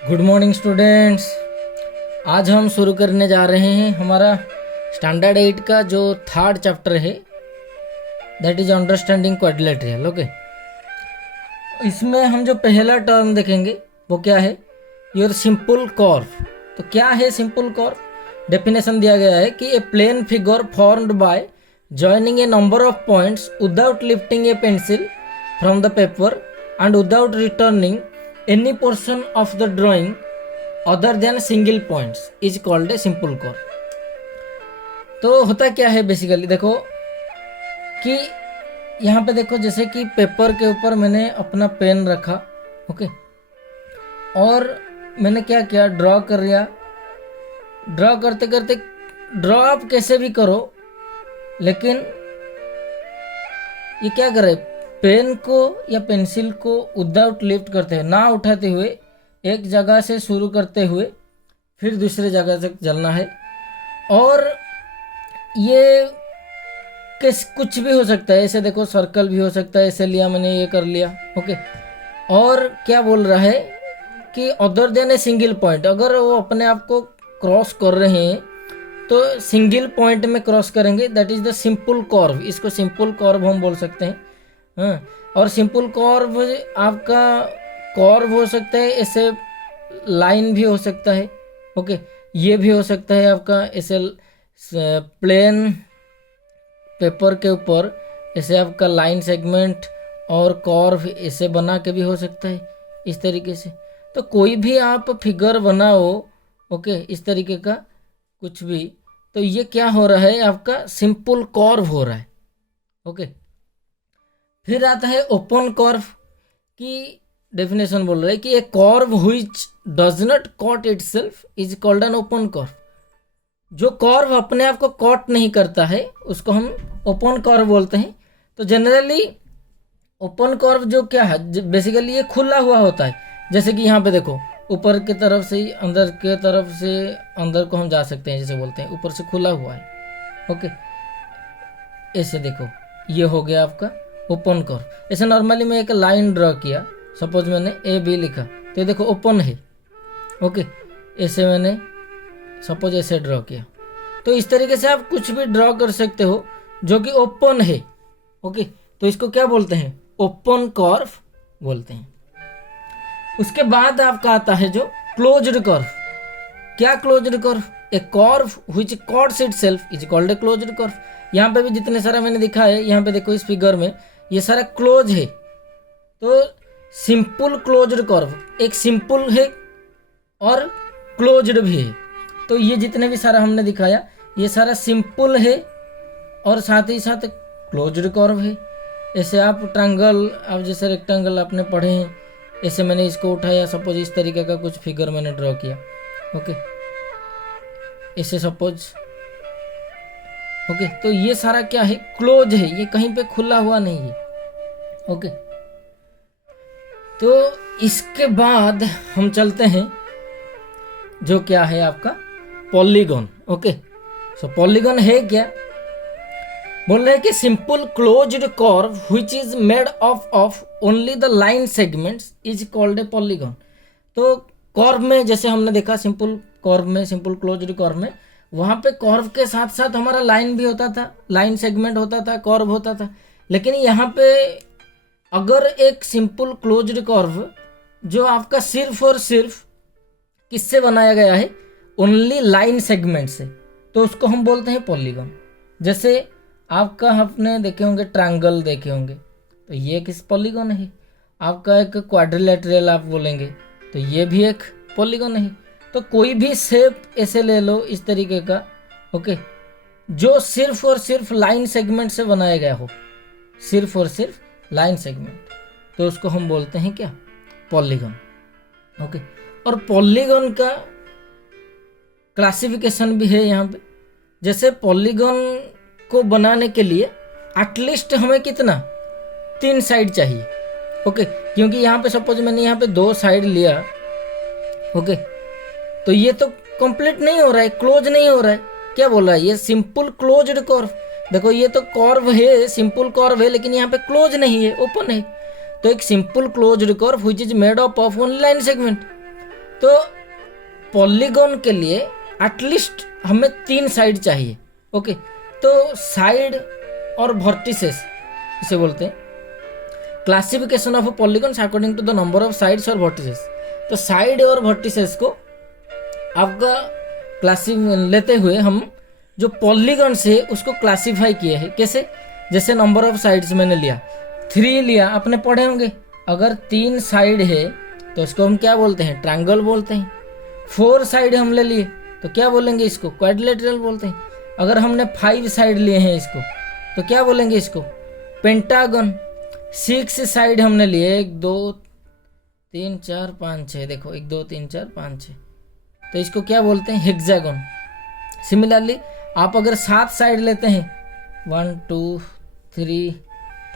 Good morning students. आज हम शुरू करने जा रहे हैं हमारा स्टैंडर्ड 8 का जो थर्ड चैप्टर है, that is understanding quadrilateral. Okay, इसमें हम जो पहला टर्म देखेंगे वो क्या है, योर सिंपल कर्व। तो क्या है सिंपल कर्व? डेफिनेशन दिया गया है कि a plane figure formed by joining a number of points without lifting a pencil from the paper and without returning any portion of the drawing other than single points is called a simple curve। तो होता क्या है basically, देखो कि यहाँ पे देखो, जैसे कि पेपर के ऊपर मैंने अपना पेन रखा, ओके, और मैंने क्या किया, ड्रॉ कर लिया। ड्रॉ करते करते ड्रॉ आप कैसे भी करो, लेकिन ये क्या करे, पेन को या पेंसिल को विदाउट लिफ्ट करते हुए, ना उठाते हुए, एक जगह से शुरू करते हुए फिर दूसरे जगह तक चलना है। और ये कुछ भी हो सकता है, ऐसे देखो सर्कल भी हो सकता है, ऐसे लिया मैंने, ये कर लिया, ओके। और क्या बोल रहा है कि other than a single point, अगर वो अपने आप को क्रॉस कर रहे हैं तो सिंगल पॉइंट में क्रॉस करेंगे, that is the simple curve. इसको सिंपल कर्व हम बोल सकते हैं। हाँ, और सिंपल कर्व आपका कर्व हो सकता है, ऐसे लाइन भी हो सकता है, ओके। ये भी हो सकता है आपका ऐसे प्लेन पेपर के ऊपर ऐसे आपका लाइन सेगमेंट और कर्व ऐसे बना के भी हो सकता है, इस तरीके से। तो कोई भी आप फिगर बनाओ, ओके, इस तरीके का कुछ भी, तो ये क्या हो रहा है, आपका सिंपल कर्व हो रहा है, ओके। फिर आता है ओपन कर्व की डेफिनेशन बोल रहा है कि a curve which does not cut itself is called an open curve. जो कर्व अपने आप को कट नहीं करता है उसको हम ओपन कर्व बोलते हैं। तो जनरली ओपन कर्व जो क्या है, बेसिकली ये खुला हुआ होता है। जैसे कि यहाँ पे देखो, ऊपर की तरफ से ही अंदर के तरफ से अंदर को हम जा सकते हैं, जैसे बोलते हैं ऊपर से खुला हुआ है, ओके। ऐसे देखो, ये हो गया आपका ओपन कर्व। ऐसे नॉर्मली मैं एक लाइन ड्रॉ किया, सपोज मैंने ए बी लिखा, तो ये देखो ओपन है, ओके। ऐसे मैंने सपोज ऐसे ड्रॉ किया, तो इस तरीके से आप कुछ भी ड्रॉ कर सकते हो जो कि ओपन है, ओके। तो इसको क्या बोलते हैं, ओपन कर्व बोलते हैं। उसके बाद आपका आता है जो क्लोज्ड कर्व। क्या closed curve? A curve which cuts itself is called a closed curve. यहाँ पे भी जितने सारा मैंने दिखा है, यहाँ पे देखो इस फिगर में ये सारा क्लोज है। तो सिंपल क्लोज्ड कर्व, एक सिंपल है और क्लोज्ड भी है। तो ये जितने भी सारा हमने दिखाया, ये सारा सिंपल है और साथ ही साथ क्लोज्ड कर्व है। ऐसे आप ट्रायंगल, आप जैसे रेक्टेंगल आपने पढ़े हैं, ऐसे मैंने इसको उठाया, सपोज इस तरीके का कुछ फिगर मैंने ड्रॉ किया, ओके, ऐसे सपोज, ओके। तो ये सारा क्या है, क्लोज है, ये कहीं पे खुला हुआ नहीं है, ओके। तो इसके बाद हम चलते हैं जो क्या है आपका पॉलीगॉन, ओके। सो पॉलीगॉन है क्या, बोल रहे हैं कि simple closed curve which is made of only the line segments is called a polygon. तो कर्व में जैसे हमने देखा, सिंपल कर्व में, सिंपल क्लोज्ड कर्व में, वहाँ पे कर्व के साथ साथ हमारा लाइन भी होता था, लाइन सेगमेंट होता था, कर्व होता था। लेकिन यहाँ पे अगर एक सिंपल क्लोज्ड कर्व जो आपका सिर्फ और सिर्फ किससे बनाया गया है, ओनली लाइन सेगमेंट से, तो उसको हम बोलते हैं पॉलीगॉन। जैसे आपका आपने देखे होंगे ट्रायंगल देखे होंगे, तो ये किस पॉलीगॉन है। आपका एक क्वाड्रिलेटरल आप बोलेंगे, तो ये भी एक पॉलीगॉन है। तो कोई भी शेप ऐसे ले लो इस तरीके का, ओके, जो सिर्फ और सिर्फ लाइन सेगमेंट से बनाया गया हो, सिर्फ और सिर्फ लाइन सेगमेंट, तो उसको हम बोलते हैं क्या, पॉलीगॉन, ओके। और पॉलीगॉन का क्लासिफिकेशन भी है यहाँ पे। जैसे पॉलीगॉन को बनाने के लिए एटलीस्ट हमें कितना, 3 साइड चाहिए, ओके। क्योंकि यहाँ पे सपोज मैंने यहाँ पे 2 साइड लिया, ओके, तो ये तो कंप्लीट नहीं हो रहा है, क्लोज नहीं हो रहा है। क्या बोल रहा है, ये सिंपल क्लोज्ड कर्व। देखो ये तो कर्व है, सिंपल कर्व है, लेकिन यहाँ पे क्लोज नहीं है, ओपन है। तो एक simple closed curve which is made up of only line segment. तो पॉलीगॉन के लिए एटलीस्ट हमें 3 साइड चाहिए। ओके, तो साइड और वर्टिसेस इसे बोलते हैं। Classification of polygons according to the number of sides और वर्टिसेस। तो साइड और वर्टिसेस को आपका लेते हुए हम जो पॉलीगॉन्स है उसको क्लासिफाई किए हैं। कैसे? जैसे नंबर ऑफ साइड्स मैंने लिया 3 लिया, आपने पढ़े होंगे। अगर 3 साइड है तो इसको हम क्या बोलते हैं? ट्रायंगल बोलते हैं। 4 साइड हम ले लिए तो क्या बोलेंगे? इसको क्वाड्रिलेटरल बोलते हैं। अगर हमने 5 साइड लिए हैं इसको तो क्या बोलेंगे? इसको पेंटागन। 6 साइड हमने लिए, 1 2 3 4 5 6, देखो 1 2 3 4 5 6, तो इसको क्या बोलते हैं? हेक्सागन। सिमिलरली आप अगर 7 साइड लेते हैं 1 2 3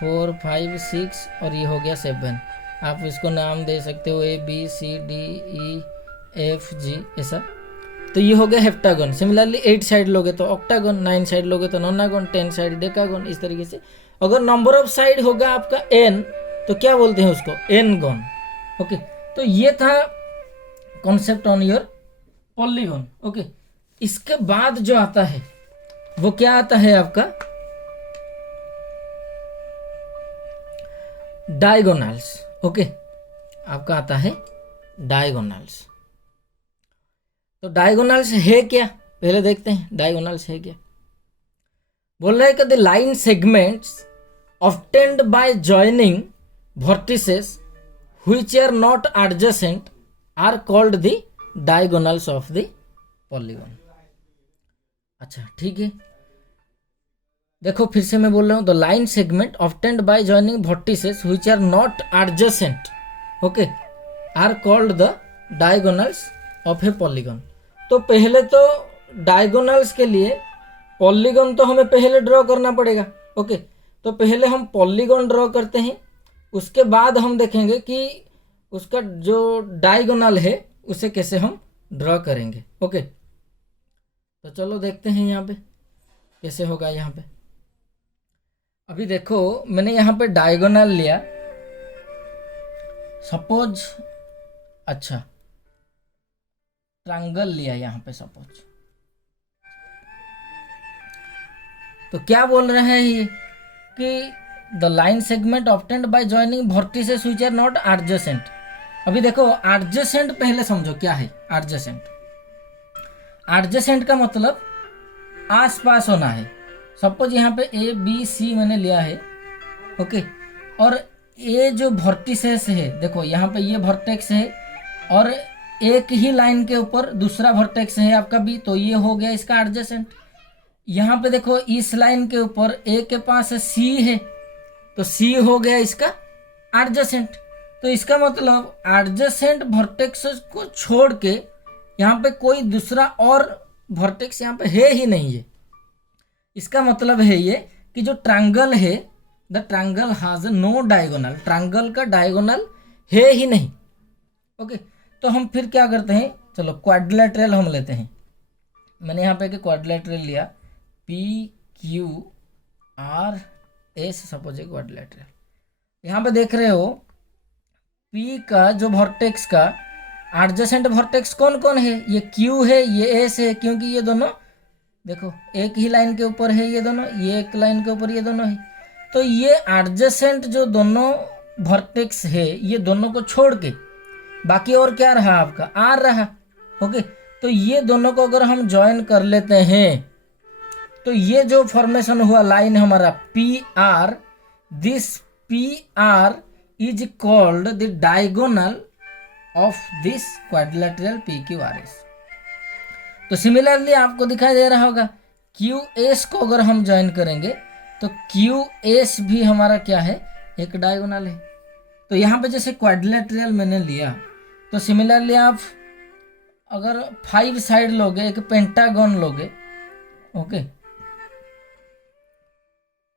4 5 6 और ये हो गया 7, आप इसको नाम दे सकते हो ABCDEFG ऐसा। तो ये हो गया हेप्टागन। सिमिलरली 8 साइड लोगे तो ऑक्टागन, 9 साइड लोगे तो नोनागन, 10 साइड डेकागन। इस तरीके से अगर नंबर ऑफ साइड होगा आपका n तो क्या बोलते हैं उसको? n-गन। ओके, तो ये था concept on your polygon. Okay, इसके बाद जो आता है वो क्या आता है आपका? डायगोनल्स। ओके, आपका आता है डायगोनल्स। तो डायगोनल्स है क्या? पहले देखते हैं डायगोनल्स है क्या। बोल रहे हैं कि the line segments obtained by joining vertices which are not adjacent are called the diagonals of the polygon. अच्छा, ठीक है, देखो फिर से मैं बोल रहा हूँ। The line segment obtained by joining vertices which are not adjacent, okay, are called the diagonals of a polygon. तो पहले तो डायगोनल्स के लिए पॉलीगॉन तो हमें पहले ड्रॉ करना पड़ेगा। ओके, तो पहले हम पॉलीगॉन ड्रॉ करते हैं, उसके बाद हम देखेंगे कि उसका जो डायगोनल है उसे कैसे हम ड्रॉ करेंगे। ओके, तो चलो देखते हैं यहाँ पे कैसे होगा। यहाँ पे अभी देखो मैंने यहाँ पे डायगोनल लिया, सपोज, अच्छा ट्रायंगल लिया यहाँ पे सपोज। तो क्या बोल रहे हैं ये कि the line segment obtained by joining vertices which are not adjacent. अभी देखो एडजेसेंट पहले समझो क्या है एडजेसेंट। एडजेसेंट का मतलब आसपास होना है। सपोज यहाँ पे ABC मैंने लिया है, ओके, और ये जो वर्टिसेस है, देखो यहाँ पे ये वर्टेक्स है और एक ही लाइन के ऊपर दूसरा वर्टेक्स है आपका B, तो ये हो गया इसका एडजेसेंट। यहाँ पे देखो इस लाइन के ऊपर A के पास C है, तो C हो गया इसका एडजेसेंट। तो इसका मतलब एडजेसेंट वर्टेक्स को छोड़ के यहाँ पे कोई दूसरा और वर्टेक्स यहाँ पे है ही नहीं है। इसका मतलब है ये कि जो ट्रायंगल है, the triangle has no diagonal, triangle का डायगोनल है ही नहीं। ओके, तो हम फिर क्या करते हैं, चलो क्वाड्रिलेटरल हम लेते हैं। मैंने यहाँ पे क्वाड्रिलेटरल लिया PQRS, सपोज है क्वाड्रिलेटरल। यहाँ पे देख रहे हो P का जो वर्टेक्स का एडजेसेंट वर्टेक्स कौन कौन है? ये Q है, ये S है, क्योंकि ये दोनों देखो एक ही लाइन के ऊपर है, ये दोनों, ये एक लाइन के ऊपर ये दोनों है। तो ये एडजेसेंट जो दोनों वर्टेक्स है, ये दोनों को छोड़ के बाकी और क्या रहा आपका? R रहा। ओके, तो ये दोनों को अगर हम ज्वाइन कर लेते हैं तो ये जो फॉर्मेशन हुआ लाइन हमारा PR, this PR is called the diagonal of this quadrilateral PQRS। तो सिमिलरली आपको दिखाई दे रहा होगा QS को अगर हम ज्वाइन करेंगे तो QS भी हमारा क्या है? एक डायगोनल है। तो यहाँ पे जैसे क्वाड्रिलेटरल मैंने लिया, तो सिमिलरली आप अगर 5 साइड लोगे, एक पेंटागन लोगे, ओके,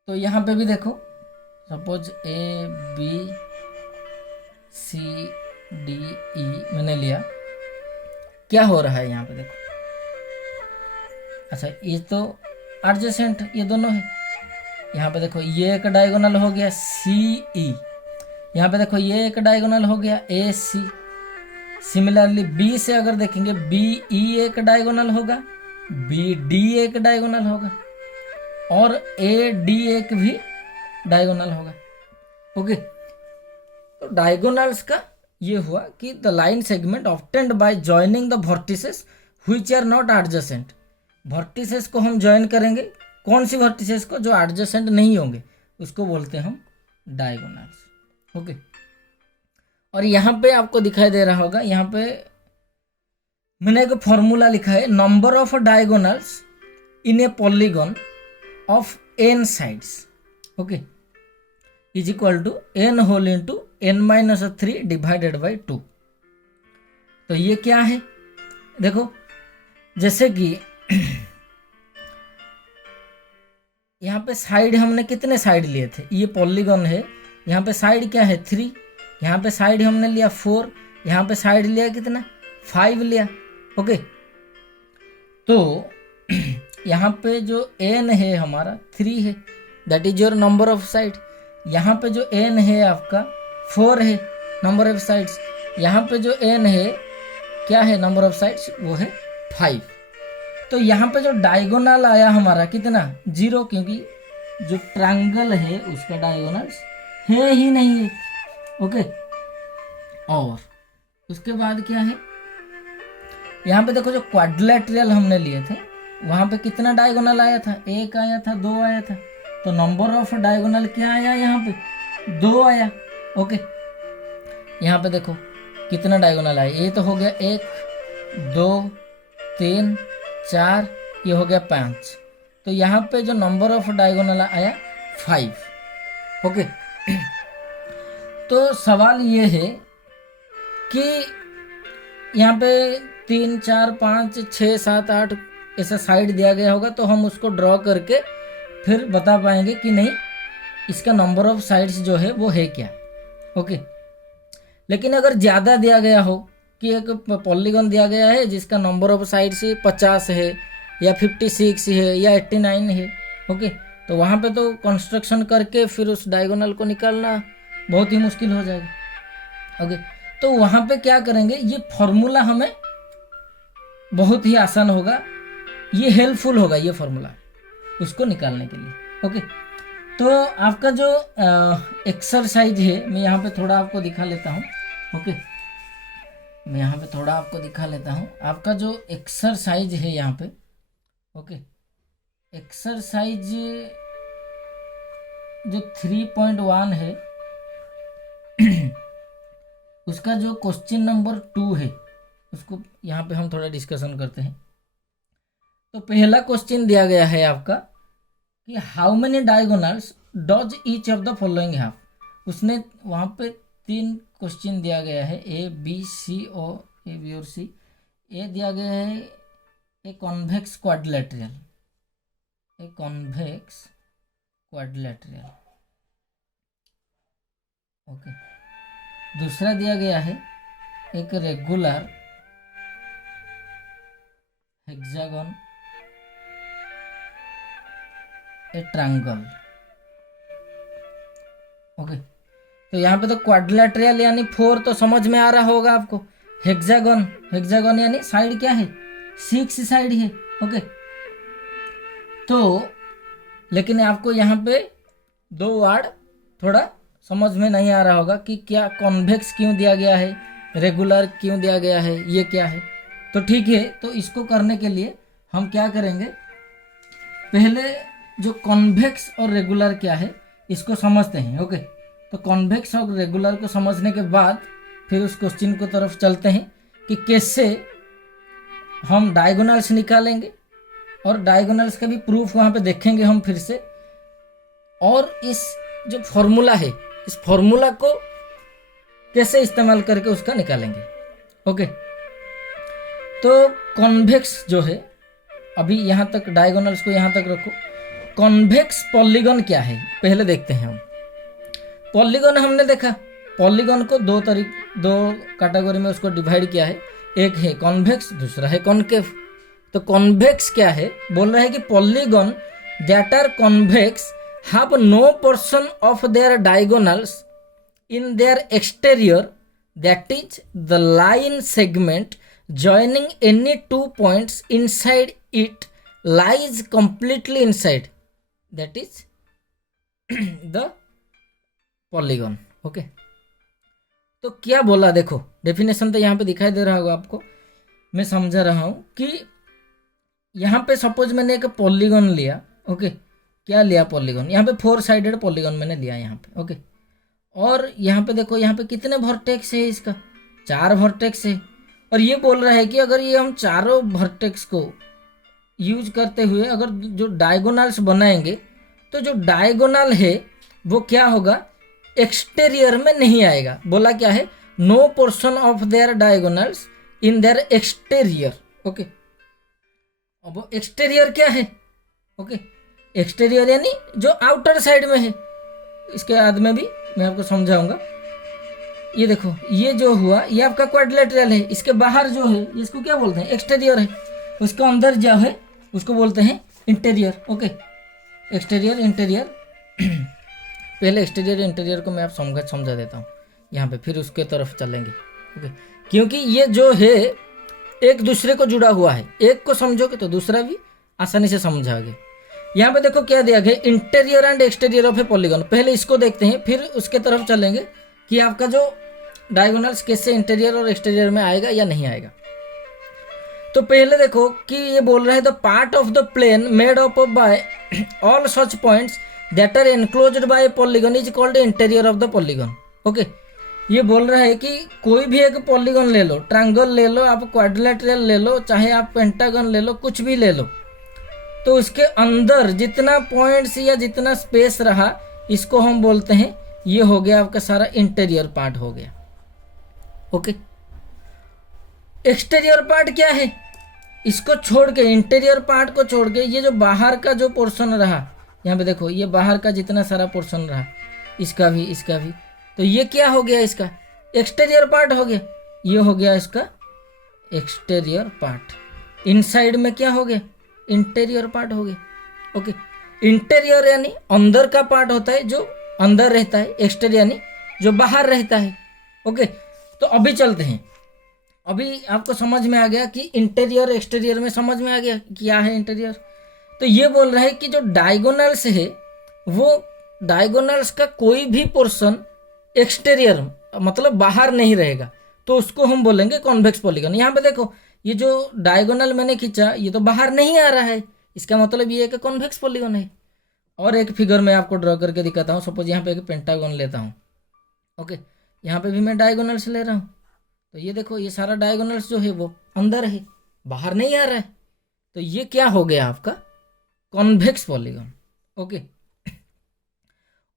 तो यहाँ पे भी देखो सपोज ABCDE मैंने लिया, क्या हो रहा है यहाँ पे देखो। अच्छा, ये तो एडजेसेंट ये दोनों है। यहाँ पे देखो ये एक डायगोनल हो गया CE, यहाँ पे देखो ये एक डायगोनल हो गया AC, सिमिलरली बी से अगर देखेंगे बी ई एक डायगोनल होगा, बी डी एक डायगोनल होगा और ए डी एक भी डायगोनल होगा। ओके, तो डायगोनल्स का ये हुआ कि the line segment obtained by joining the vertices which are not adjacent. Vertices को हम ज्वाइन करेंगे, कौन सी वर्टिसेस को? जो एडजेसेंट नहीं होंगे उसको बोलते हैं हम डायगोनल्स। ओके, और यहाँ पे आपको दिखाई दे रहा होगा, यहाँ पे मैंने एक फॉर्मूला लिखा है, number of diagonals in a polygon of n sides, okay, is equal to n whole into n-3 divided by 2। तो ये क्या है? देखो, जैसे कि यहाँ पे साइड हमने कितने साइड लिए थे? ये पॉलीगन है, यहाँ पे साइड क्या है? 3, यहाँ पे साइड हमने लिया 4, यहाँ पे साइड लिया कितना? 5 लिया। ओके, तो यहाँ पे जो n है हमारा 3 है, that is your number of side. यहाँ पे जो n है आपका 4 है, नंबर ऑफ साइड्स। यहाँ पे जो n है क्या है? नंबर ऑफ साइड्स, वो है 5। तो यहाँ पे जो डायगोनल आया हमारा कितना? 0, क्योंकि जो ट्रायंगल है उसका डायगोनल्स है ही नहीं है। ओके, और उसके बाद क्या है? यहाँ पे देखो, जो क्वाड्रिलेटरल हमने लिए थे वहाँ पे कितना डायगोनल आया था? 1 आया था, 2 आया था। तो नंबर ऑफ डायगोनल क्या आया? यहाँ पे 2 आया। ओके, यहाँ पे देखो कितना डायगोनल आया। ये तो हो गया 1 2 3 4, ये हो गया 5। तो यहाँ पे जो नंबर ऑफ डायगोनल आया 5। ओके, तो सवाल ये है कि यहाँ पे 3 4 5 6 7 8 ऐसा साइड दिया गया होगा, तो हम उसको ड्रॉ करके फिर बता पाएंगे कि नहीं इसका नंबर ऑफ साइड्स जो है वो है क्या। ओके, लेकिन अगर ज़्यादा दिया गया हो कि एक पॉलीगन दिया गया है जिसका नंबर ऑफ साइड्स 50 है या 56 है या 89 है, ओके, तो वहाँ पे तो कंस्ट्रक्शन करके फिर उस डायगोनल को निकालना बहुत ही मुश्किल हो जाएगा। ओके, तो वहाँ पे क्या करेंगे? ये फॉर्मूला हमें बहुत ही आसान होगा, ये हेल्पफुल होगा ये फॉर्मूला उसको निकालने के लिए। ओके, तो आपका जो एक्सरसाइज है मैं यहाँ पे थोड़ा आपको दिखा लेता हूँ। ओके, मैं यहाँ पे थोड़ा आपको दिखा लेता हूँ आपका जो एक्सरसाइज है यहाँ पे। ओके, एक्सरसाइज जो 3.1 है उसका जो क्वेश्चन नंबर 2 है उसको यहाँ पे हम थोड़ा डिस्कशन करते हैं। तो पहला क्वेश्चन दिया गया है आपका कि how many diagonals does each of the following have. उसने वहाँ पे 3 क्वेश्चन दिया गया है, ए बी सी और ए बी और सी। ए दिया गया है a convex quadrilateral, a convex quadrilateral. Okay, दूसरा दिया गया है एक रेगुलर हेक्सागन, ए ट्रायंगल। ओके, तो यहाँ पे तो क्वाड्रिलेटरल यानी 4 तो समझ में आ रहा होगा आपको। हेक्सागन, हेक्सागन यानी साइड क्या है? 6 साइड है। ओके, तो लेकिन आपको यहाँ पे 2 वर्ड थोड़ा समझ में नहीं आ रहा होगा कि क्या कॉन्वेक्स क्यों दिया गया है, रेगुलर क्यों दिया गया है, ये क्या है। तो ठीक है, तो इसको करने के लिए हम क्या करेंगे? पहले जो कॉन्वेक्स और रेगुलर क्या है इसको समझते हैं। ओके, तो कॉन्वेक्स और रेगुलर को समझने के बाद फिर उस क्वेश्चन को तरफ चलते हैं कि कैसे हम डायगोनल्स निकालेंगे और डायगोनल्स का भी प्रूफ वहाँ पे देखेंगे हम फिर से, और इस जो फॉर्मूला है इस फॉर्मूला को कैसे इस्तेमाल करके उसका निकालेंगे। ओके, तो कॉन्वेक्स जो है, अभी यहाँ तक डायगोनल्स को यहाँ तक रखो। कॉन्वेक्स पॉलीगन क्या है पहले देखते हैं हम। पॉलीगन हमने देखा, पॉलीगन को 2 कैटेगरी में उसको डिवाइड किया है, एक है कॉन्वेक्स, दूसरा है कॉन्केव। तो कॉन्वेक्स क्या है? बोल रहे हैं कि polygon that are convex have no portion of their diagonals in their exterior that is the line segment joining any 2 points inside it lies completely inside, that is the polygon. Okay, तो क्या बोला, देखो definition तो यहाँ पे दिखाई दे रहा होगा आपको, मैं समझा रहा हूँ कि यहाँ पे सपोज मैंने एक पॉलीगन लिया. ओके, क्या लिया, पॉलीगन. यहाँ पे 4 साइडेड पॉलीगन मैंने लिया यहाँ पे. ओके, और यहाँ पे देखो, यहाँ पे कितने वर्टेक्स है, इसका 4 वर्टेक्स है. और ये बोल रहा है कि अगर ये हम चारों वर्टेक्स को यूज करते हुए अगर जो डायगोनल्स बनाएंगे, तो जो डायगोनल है वो क्या होगा, एक्सटेरियर में नहीं आएगा. बोला क्या है, no portion of their diagonals in their exterior. Okay, अब एक्सटेरियर क्या है, ओके, एक्सटेरियर यानी जो आउटर साइड में है. इसके बाद में भी मैं आपको समझाऊंगा. ये देखो, ये जो हुआ ये आपका क्वाड्रिलेटरल है, इसके बाहर जो है इसको क्या बोलते हैं, एक्सटीरियर है. उसके अंदर जो है उसको बोलते हैं इंटीरियर. Okay, exterior interior. पहले एक्सटीरियर इंटीरियर को मैं आप समझा देता हूँ यहाँ पे, फिर उसके तरफ चलेंगे. ओके, क्योंकि ये जो है एक दूसरे को जुड़ा हुआ है, एक को समझोगे तो दूसरा भी आसानी से समझाओगे. यहाँ पे देखो क्या दिया गया, interior and exterior of a polygon. पहले इसको देखते हैं, फिर उसके तरफ चलेंगे कि आपका जो डायगोनल्स कैसे इंटीरियर और एक्सटीरियर में आएगा या नहीं आएगा. तो पहले देखो कि ये बोल रहा है the part of the plane made up by all such points that are enclosed by a polygon is called interior of the polygon. Okay, ये बोल रहा है कि कोई भी एक पॉलीगन ले लो, ट्रायंगल ले लो, आप क्वाड्रिलेटरल ले लो, चाहे आप पेंटागन ले लो, कुछ भी ले लो, तो उसके अंदर जितना पॉइंट्स या जितना स्पेस रहा इसको हम बोलते हैं, ये हो गया आपका सारा इंटीरियर पार्ट हो गया. ओके, एक्सटीरियर पार्ट क्या है, इसको छोड़ के, इंटीरियर पार्ट को छोड़ के ये जो बाहर का जो पोर्शन रहा, यहाँ पे देखो ये बाहर का जितना सारा पोर्शन रहा, इसका भी इसका भी, तो ये क्या हो गया, इसका एक्सटीरियर पार्ट हो गया. ये हो गया इसका एक्सटीरियर पार्ट. इनसाइड में क्या हो गया, इंटीरियर पार्ट हो गया. ओके, इंटीरियर यानी अंदर का पार्ट होता है जो अंदर रहता है, एक्सटीरियर यानी जो बाहर रहता है. ओके, तो अभी चलते हैं. अभी आपको समझ में आ गया कि इंटीरियर एक्सटीरियर में समझ में आ गया क्या है इंटीरियर. तो ये बोल रहा है कि जो डायगोनल्स है वो डायगोनल्स का कोई भी पोर्शन एक्सटीरियर मतलब बाहर नहीं रहेगा, तो उसको हम बोलेंगे कॉन्वेक्स पॉलीगन. यहाँ पे देखो, ये जो डायगोनल मैंने खींचा ये तो बाहर नहीं आ रहा है, इसका मतलब ये एक कॉन्वेक्स पॉलीगन है. और एक फिगर मैं आपको ड्रॉ करके दिखाता हूँ. सपोज यहाँ पे एक पेंटागन लेता हूँ. ओके, यहाँ पे भी मैं डायगोनल्स ले रहा हूँ, तो ये देखो ये सारा डायगोनल्स जो है वो अंदर है, बाहर नहीं आ रहा है, तो ये क्या हो गया आपका कॉन्वेक्स पॉलीगन. ओके,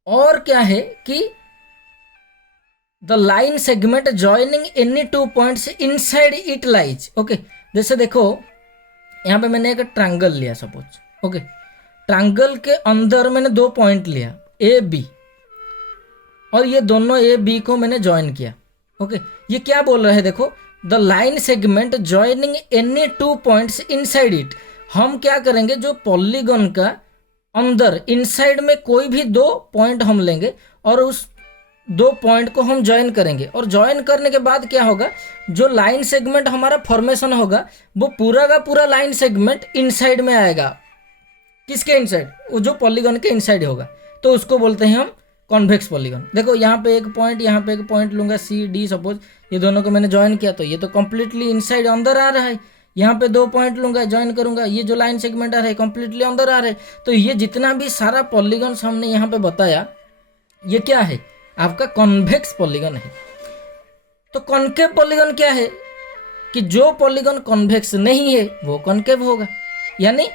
और क्या है कि the line segment joining any 2 points inside it lies. Okay, जैसे देखो यहाँ पे मैंने एक ट्रायंगल लिया सपोज. ओके, ट्रायंगल के अंदर मैंने 2 पॉइंट लिया ए बी, और ये दोनों ए बी को मैंने ज्वाइन किया. ओके, ये क्या बोल रहा है, देखो the line segment joining any 2 points inside it. हम क्या करेंगे, जो पॉलीगन का अंदर इनसाइड में कोई भी 2 पॉइंट हम लेंगे और उस 2 पॉइंट को हम ज्वाइन करेंगे, और ज्वाइन करने के बाद क्या होगा, जो लाइन सेगमेंट हमारा फॉर्मेशन होगा वो पूरा का पूरा लाइन सेगमेंट इनसाइड में आएगा. किसके इनसाइड, वो जो पॉलीगन के इनसाइड होगा, तो उसको बोलते हैं हम कॉन्वेक्स पॉलीगन. देखो यहाँ पे एक पॉइंट, यहाँ पे एक पॉइंट लूंगा सी डी, सपोज ये दोनों को मैंने ज्वाइन किया तो ये तो कंप्लीटली इनसाइड अंदर आ रहा है. यहाँ पे 2 पॉइंट लूंगा, ज्वाइन करूंगा, ये जो लाइन सेगमेंट आ रहा है कंप्लीटली अंदर आ रहा है. तो ये जितना भी सारा पॉलीगन हमने यहाँ पे बताया ये क्या है, आपका कॉन्वेक्स पॉलीगन है. तो कॉन्केव पॉलीगन क्या है, कि जो पॉलीगन कॉन्वेक्स नहीं है वो कॉन्केव होगा, यानी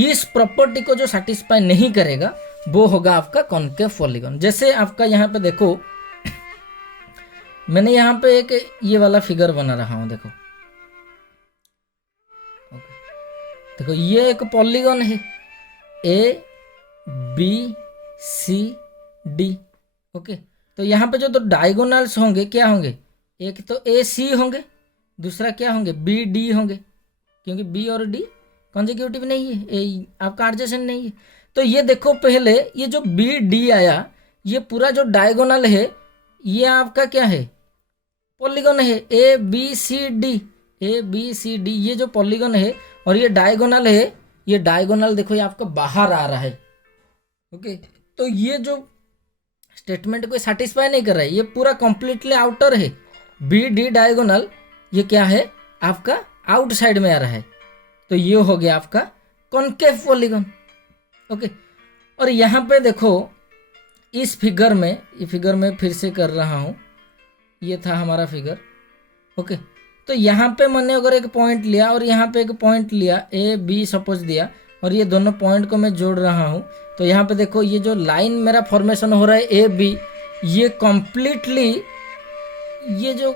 इस प्रॉपर्टी को जो सेटिस्फाई नहीं करेगा वो होगा आपका कॉन्केव पॉलीगन. जैसे आपका यहाँ पे देखो, मैंने यहाँ पे एक ये वाला फिगर बना रहा हूँ. देखो देखो ये एक पॉलीगन है A B C D. Okay, तो यहाँ पे जो तो डायगोनल्स होंगे क्या होंगे, एक तो ए सी होंगे, दूसरा क्या होंगे बी डी होंगे, क्योंकि बी और डी कॉन्जिक्यूटिव नहीं है, ए आपका एडजेसेंट नहीं है. तो ये देखो पहले ये जो बी डी आया, ये पूरा जो डायगोनल है ये आपका क्या है, पॉलीगन है A B C D, A B C D, ये जो पॉलीगन है और ये डायगोनल है, ये डायगोनल देखो ये आपका बाहर आ रहा है। ओके, तो ये जो स्टेटमेंट को सेटिस्फाई नहीं कर रहा है, ये पूरा कंप्लीटली आउटर है। बी डी डायगोनल ये क्या है आपका आउटसाइड में आ रहा है, तो ये हो गया आपका कॉनकेव पॉलीगन। ओके, और यहाँ पे देखो इस फिगर में, ये फिगर में फिर से कर रहा हूँ, ये था हमारा फिगर। ओके, तो यहाँ पे मैंने अगर एक पॉइंट लिया और यहाँ पे एक पॉइंट लिया, ए बी सपोज दिया, और ये दोनों पॉइंट को मैं जोड़ रहा हूँ, तो यहाँ पे देखो ये जो लाइन मेरा फॉर्मेशन हो रहा है ए बी, ये कॉम्प्लीटली ये जो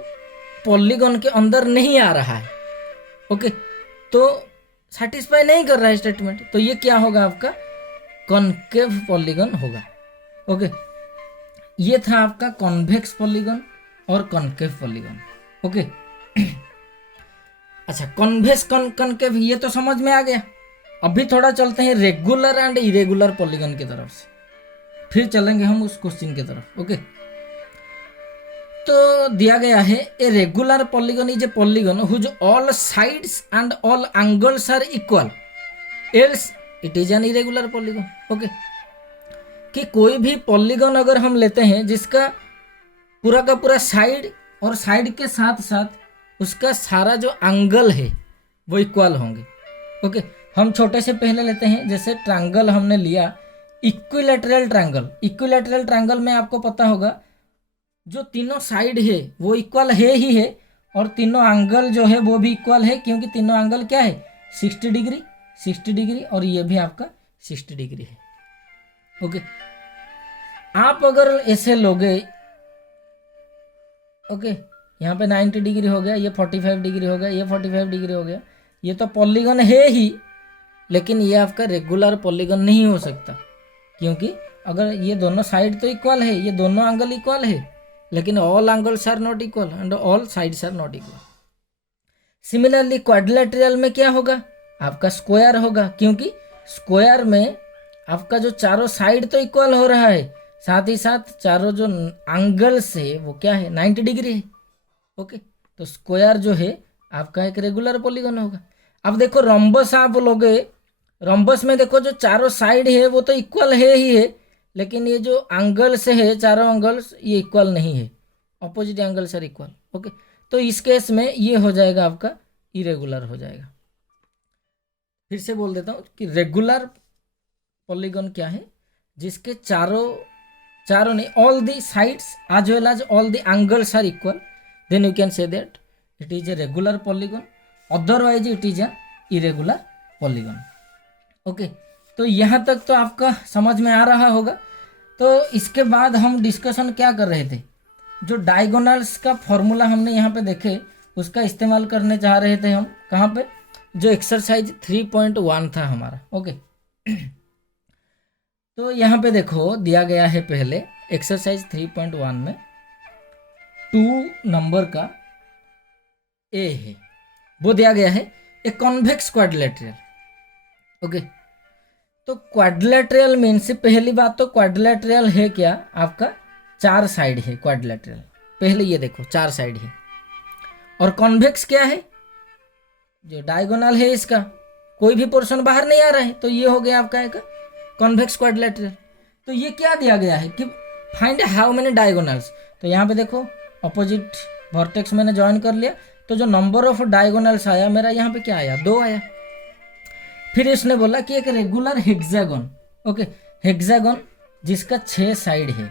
पॉलीगन के अंदर नहीं आ रहा है। ओके, तो सेटिस्फाई नहीं कर रहा है स्टेटमेंट, तो ये क्या होगा आपका कॉनकेव पॉलीगन होगा। ओके, ये था आपका कॉन्वेक्स पॉलीगन और कॉनकेव पॉलीगन। ओके, अच्छा कॉन्वेक्स कॉनकेव ये तो समझ में आ गया। अभी थोड़ा चलते हैं रेगुलर एंड इरेगुलर पॉलीगन की तरफ से, फिर चलेंगे हम उस क्वेश्चन की तरफ। ओके, तो दिया गया है a regular polygon is a polygon whose all sides and all angles are equal else it is an irregular polygon. Okay, कि कोई भी पॉलीगन अगर हम लेते हैं जिसका पूरा का पूरा साइड और साइड के साथ साथ उसका सारा जो एंगल है वो इक्वल होंगे। ओके, हम छोटे से पहले लेते हैं, जैसे ट्रायंगल हमने लिया इक्विलैटरल ट्रायंगल। इक्विलैटरल ट्रायंगल में आपको पता होगा जो तीनों साइड है वो इक्वल है ही है, और तीनों एंगल जो है वो भी इक्वल है, क्योंकि तीनों एंगल क्या है 60 डिग्री 60 डिग्री, और ये भी आपका 60 डिग्री है। ओके, आप अगर ऐसे लोगे, ओके यहाँ पे 90 डिग्री हो गया, ये 45 डिग्री हो गया, ये 45 डिग्री हो गया, ये तो पॉलीगन है ही, लेकिन ये आपका रेगुलर पॉलीगन नहीं हो सकता, क्योंकि अगर ये दोनों साइड तो इक्वल है, ये दोनों एंगल इक्वल है, लेकिन all angles are not equal and all sides are not equal. Similarly quadrilateral में क्या होगा आपका स्क्वायर होगा, क्योंकि स्क्वायर में आपका जो चारों साइड तो इक्वल हो रहा है, साथ ही साथ चारों जो एंगल्स है वो क्या है 90 डिग्री है। ओके, तो स्क्वायर जो है आपका एक रेगुलर पॉलीगन होगा। अब देखो रोम्बस आप लोगे, रोम्बस में देखो जो चारों साइड है वो तो इक्वल है ही है, लेकिन ये जो एंगल्स है चारों एंगल्स ये इक्वल नहीं है, opposite angles are equal. Okay, तो इस केस में ये हो जाएगा आपका इरेगुलर हो जाएगा। फिर से बोल देता हूँ कि रेगुलर पॉलीगन क्या है, जिसके चारों नहीं all the sides as well as all the angles are equal, then you can say that it is a regular polygon, otherwise it is an irregular polygon. Okay, तो यहाँ तक तो आपका समझ में आ रहा होगा। तो इसके बाद हम डिस्कशन क्या कर रहे थे, जो डायगोनल्स का फॉर्मूला हमने यहाँ पे देखे उसका इस्तेमाल करने चाह रहे थे हम, कहाँ पे, जो एक्सरसाइज 3.1 था हमारा। ओके, तो यहाँ पे देखो दिया गया है पहले एक्सरसाइज 3.1 में 2 नंबर का ए है, वो दिया गया है ए कॉन्वेक्स क्वाड्रिलेटरल। ओके, तो क्वाड्रिलेटरल मीन्स पहली बात तो क्वाड्रिलेटरल है क्या आपका 4 साइड है क्वाड्रिलेटरल, पहले ये देखो 4 साइड है, और कॉन्वेक्स क्या है जो डायगोनल है इसका कोई भी पोर्शन बाहर नहीं आ रहा है, तो ये हो गया आपका एक कॉन्वेक्स क्वाड्रिलेटरल। तो ये क्या दिया गया है कि फाइंड हाउ मेनी डायगोनल्स, तो यहाँ पे देखो अपोजिट वर्टेक्स मैंने ज्वाइन कर लिया, तो जो नंबर ऑफ डायगोनल्स आया मेरा यहाँ पे क्या आया 2 आया। फिर इसने बोला कि एक रेगुलर हेक्सागन, ओके हेक्सागन जिसका 6 साइड है।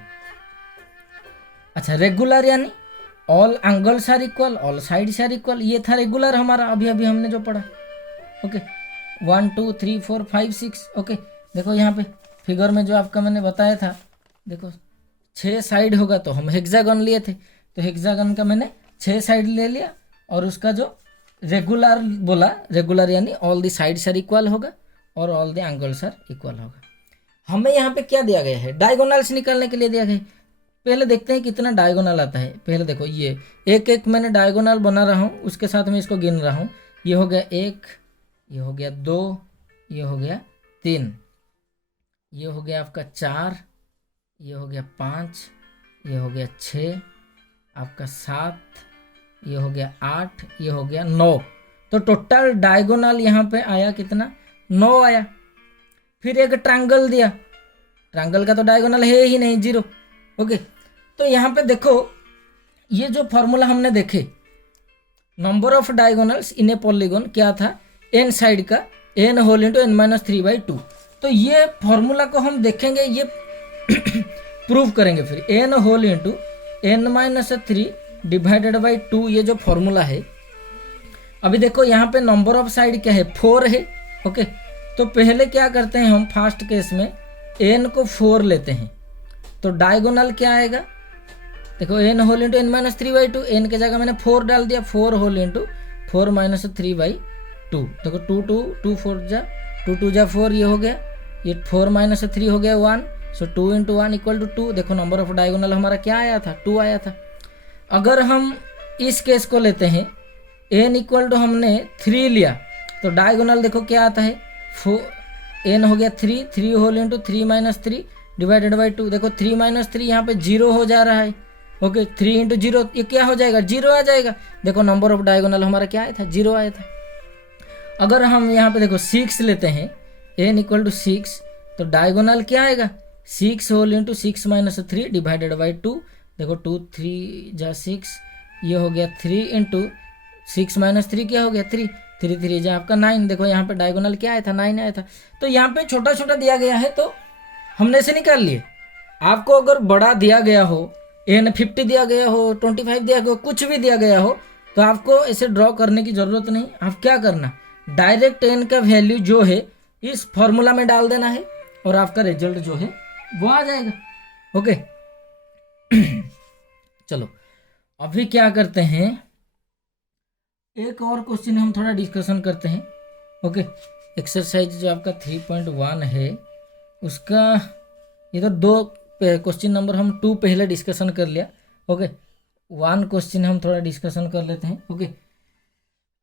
अच्छा रेगुलर यानी all angles are equal all sides are equal, ये था रेगुलर हमारा अभी अभी हमने जो पढ़ा। ओके 1 2 3 4 5 6। ओके देखो यहाँ पे फिगर में जो आपका मैंने बताया था, देखो 6 साइड होगा तो हम हेक्सागन लिए थे, तो हेक्सागन का मैंने 6 साइड ले लिया, और उसका जो रेगुलर बोला, रेगुलर यानी all the sides are equal होगा और all the angles are equal होगा। हमें यहाँ पे क्या दिया गया है, डायगोनल्स निकालने के लिए दिया गया है। पहले देखते हैं कितना डायगोनल आता है। पहले देखो ये एक एक मैंने डायगोनल बना रहा हूँ, उसके साथ में इसको गिन रहा हूँ। ये हो गया 1, ये हो गया 2, ये हो गया 3, ये हो गया आपका 4, ये हो गया 5, ये हो गया 6, आपका 7, ये हो गया 8, ये हो गया 9। तो टोटल डायगोनल यहाँ पे आया कितना, 9 आया। फिर एक ट्रायंगल दिया, ट्रायंगल का तो डायगोनल है ही नहीं, 0। ओके, तो यहाँ पे देखो ये जो फॉर्मूला हमने देखे, number of diagonals in A polygon क्या था, n साइड का n होल इंटू n-3/2। तो ये फॉर्मूला को हम देखेंगे, ये प्रूव करेंगे फिर, n whole into n-3 divided by 2, ये जो फॉर्मूला है। अभी देखो यहाँ पे नंबर ऑफ साइड क्या है, 4 है। ओके, तो पहले क्या करते हैं हम, फर्स्ट केस में n को 4 लेते हैं, तो डायगोनल क्या आएगा, देखो n whole into n-3/2, n के जगह मैंने 4 डाल दिया, 4 होल इंटू 4-3/2। देखो 2 4 जा 2 जा 4, ये हो गया, ये 4-3 हो गया 1, सो 2 इंटू 1 इक्वल टू 2। देखो नंबर ऑफ डायगोनल हमारा क्या आया था, 2 आया था। अगर हम इस केस को लेते हैं, n इक्वल टू हमने 3 लिया, तो डायगोनल देखो क्या आता है, n हो गया 3 होल इंटू 3-3 डिवाइडेड बाई 2। देखो 3-3 यहाँ पे 0 हो जा रहा है। ओके, 3 इंटू 0 ये क्या हो जाएगा, 0 आ जाएगा। देखो नंबर ऑफ डायगोनल हमारा क्या आया था, 0 आया था। अगर हम यहाँ पे देखो 6 लेते हैं, n इक्वल टू 6, तो डायगोनल क्या आएगा, 6 होल इंटू 6-3 डिवाइडेड बाई 2। देखो 2 3 जा 6, ये हो गया 3 इंटू 6-3 क्या हो गया 3 3 3 जा आपका 9। देखो यहाँ पे डायगोनल क्या आया था, 9 आया था। तो यहाँ पे छोटा छोटा दिया गया है तो हमने से निकाल लिए। आपको अगर बड़ा दिया गया हो, n 50 दिया गया हो, 25 दिया गया हो, कुछ भी दिया गया हो, तो आपको ऐसे ड्रॉ करने की ज़रूरत नहीं। आप क्या करना, डायरेक्ट n का वैल्यू जो है इस फॉर्मूला में डाल देना है और आपका रिजल्ट जो है वो आ जाएगा। ओके चलो अभी क्या करते हैं, एक और क्वेश्चन हम थोड़ा डिस्कशन करते हैं। ओके, एक्सरसाइज जो आपका 3.1 है उसका इधर 2 क्वेश्चन नंबर हम 2 पहले डिस्कशन कर लिया। ओके, 1 क्वेश्चन हम थोड़ा डिस्कशन कर लेते हैं। ओके,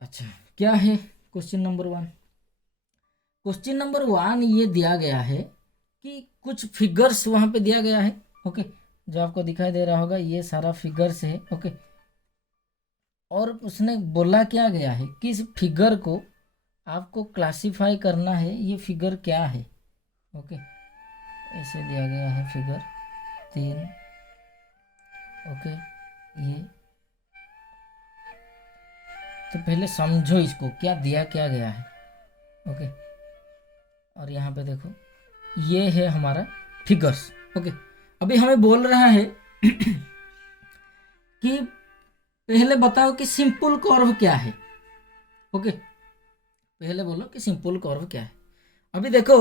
अच्छा क्या है क्वेश्चन नंबर 1। क्वेश्चन नंबर 1 ये दिया गया है कि कुछ फिगर्स वहाँ पे दिया गया है। ओके, जो आपको दिखाई दे रहा होगा ये सारा फिगर्स है। ओके, और उसने बोला क्या गया है कि इस फिगर को आपको क्लासिफाई करना है, ये फिगर क्या है। ओके, ऐसे दिया गया है फिगर 3। ओके, ये तो पहले समझो इसको क्या दिया क्या गया है। ओके, और यहाँ पे देखो ये है हमारा फिगर्स। ओके, अभी हमें बोल रहा है कि पहले बताओ कि सिंपल कर्व क्या है। ओके, पहले बोलो कि सिंपल कर्व क्या है। अभी देखो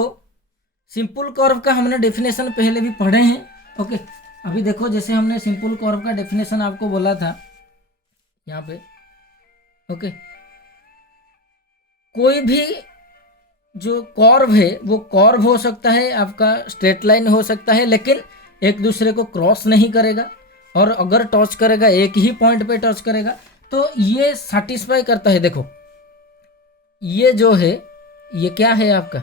सिंपल कर्व का हमने डेफिनेशन पहले भी पढ़े हैं। ओके, अभी देखो जैसे हमने सिंपल कर्व का डेफिनेशन आपको बोला था यहाँ पे। ओके, कोई भी जो कर्व है वो कर्व हो सकता है, आपका स्ट्रेट लाइन हो सकता है, लेकिन एक दूसरे को क्रॉस नहीं करेगा, और अगर टच करेगा एक ही पॉइंट पे टच करेगा। तो ये सेटिस्फाई करता है। देखो ये जो है ये क्या है आपका,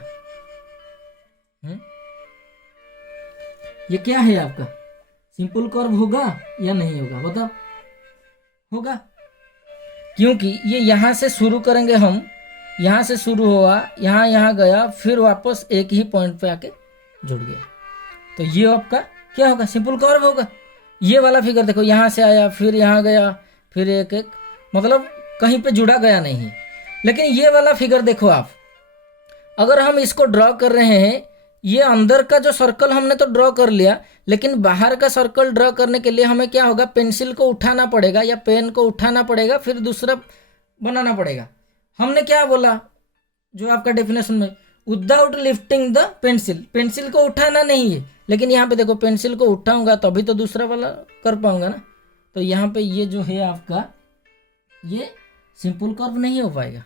ये क्या है आपका, सिंपल कर्व होगा या नहीं होगा, बताओ। होगा, क्योंकि ये यहाँ से शुरू करेंगे हम, यहाँ से शुरू हुआ, यहाँ गया, फिर वापस एक ही पॉइंट पे आके जुड़ गया। तो ये आपका क्या होगा, सिंपल कर्व होगा। ये वाला फिगर देखो यहाँ से आया, फिर यहाँ गया, फिर एक एक, मतलब कहीं पे जुड़ा गया नहीं है। लेकिन ये वाला फिगर देखो आप, अगर हम इसको ड्रॉ कर रहे हैं, ये अंदर का जो सर्कल हमने तो ड्रॉ कर लिया, लेकिन बाहर का सर्कल ड्रॉ करने के लिए हमें क्या होगा, पेंसिल को उठाना पड़ेगा या पेन को उठाना पड़ेगा, फिर दूसरा बनाना पड़ेगा। हमने क्या बोला जो आपका डेफिनेशन में, without lifting the pencil, pencil को उठाना नहीं है। लेकिन यहाँ पे देखो पेंसिल को उठाऊंगा तभी तो दूसरा वाला कर पाऊंगा ना। तो यहाँ पे ये जो है आपका, ये सिंपल कर्व नहीं हो पाएगा।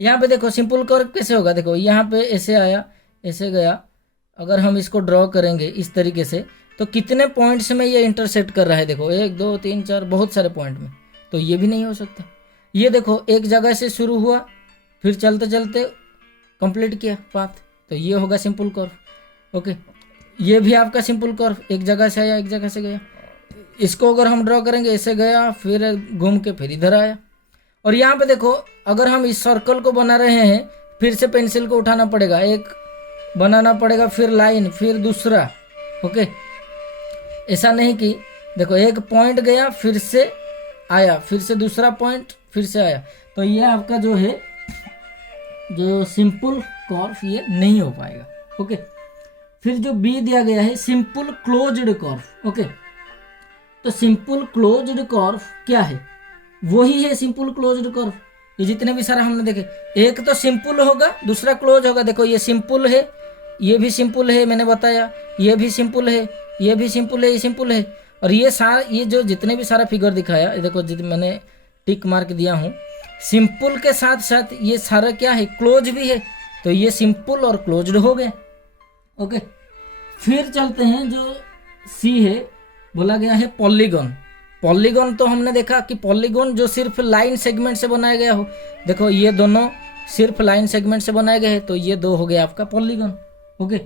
यहाँ पे देखो सिंपल कर्व कैसे होगा, देखो यहाँ पे ऐसे आया, ऐसे गया, अगर हम इसको ड्रॉ करेंगे इस तरीके से, तो कितने पॉइंट्स में ये इंटरसेक्ट कर रहा है, देखो 1 2 3 4 बहुत सारे पॉइंट में। तो ये भी नहीं हो सकता। ये देखो एक जगह से शुरू हुआ, फिर चलते चलते कंप्लीट किया पाथ, तो ये होगा सिंपल कर्व। ओके, ये भी आपका सिंपल कर्व, एक जगह से आया एक जगह से गया। इसको अगर हम ड्रॉ करेंगे, ऐसे गया फिर घूम के फिर इधर आया। और यहाँ पे देखो अगर हम इस सर्कल को बना रहे हैं, फिर से पेंसिल को उठाना पड़ेगा, एक बनाना पड़ेगा, फिर लाइन, फिर दूसरा। ओके, ऐसा नहीं कि देखो एक पॉइंट गया फिर से आया, फिर से दूसरा पॉइंट, फिर से आया, तो ये आपका जो है जो सिंपल कर्व ये नहीं हो पाएगा। ओके, फिर जो बी दिया गया है सिंपल क्लोज्ड कर्व। ओके, तो सिंपल क्लोज्ड कर्व क्या है, वही है सिंपल क्लोज्ड कर्व। ये जितने भी सारा हमने देखे, एक तो सिंपल होगा दूसरा क्लोज होगा। देखो ये सिंपल है, ये भी सिंपल है, मैंने बताया, ये भी सिंपल है, ये भी सिंपल है, ये सिंपल है। और ये सारा, ये जो जितने भी सारा फिगर दिखाया, ये देखो जितने मैंने टिक मार्क दिया हूँ, सिंपल के साथ साथ ये सारा क्या है, क्लोज भी है। तो ये सिंपल और क्लोज्ड हो गए। ओके, फिर चलते हैं जो सी है, बोला गया है पॉलीगॉन। पॉलीगॉन तो हमने देखा कि पॉलीगॉन जो सिर्फ लाइन सेगमेंट से बनाया गया हो, देखो ये दोनों सिर्फ लाइन सेगमेंट से बनाए गए हैं, तो ये दो हो गया आपका पॉलीगॉन। ओके,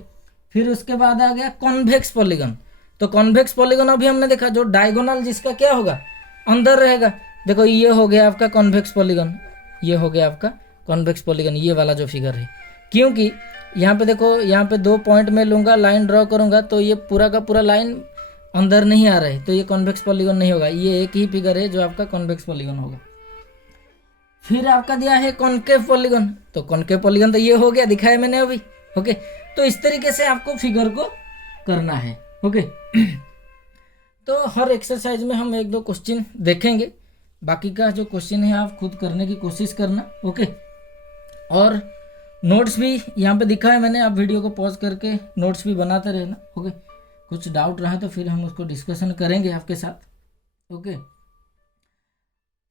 फिर उसके बाद आ गया कॉन्वेक्स पॉलीगॉन। तो कॉन्वेक्स पॉलीगॉन अभी हमने देखा जो डायगोनल जिसका क्या होगा, अंदर रहेगा। देखो ये हो गया आपका कॉन्वेक्स पॉलीगॉन, ये हो गया आपका कॉन्वेक्स पॉलीगॉन, ये वाला जो फिगर है। क्योंकि यहाँ पे देखो, यहाँ पे 2 पॉइंट में लूँगा, लाइन ड्रॉ करूँगा, तो ये पूरा का पूरा लाइन अंदर नहीं आ रहा है, तो ये कॉन्वेक्स पॉलीगॉन नहीं होगा। ये एक ही फिगर है जो आपका कॉन्वेक्स पॉलीगॉन होगा। फिर आपका दिया है कॉन्केव पॉलीगॉन। तो कॉन्केव पॉलीगॉन तो ये हो गया, दिखाया मैंने अभी। ओके, तो इस तरीके से आपको फिगर को करना है। ओके, तो हर एक्सरसाइज में हम 1-2 क्वेश्चन देखेंगे, बाकी का जो क्वेश्चन है आप खुद करने की कोशिश करना। ओके, और नोट्स भी यहाँ पे दिखा है मैंने, आप वीडियो को पॉज करके नोट्स भी बनाते रहना। ओके, कुछ डाउट रहा तो फिर हम उसको डिस्कशन करेंगे आपके साथ। ओके,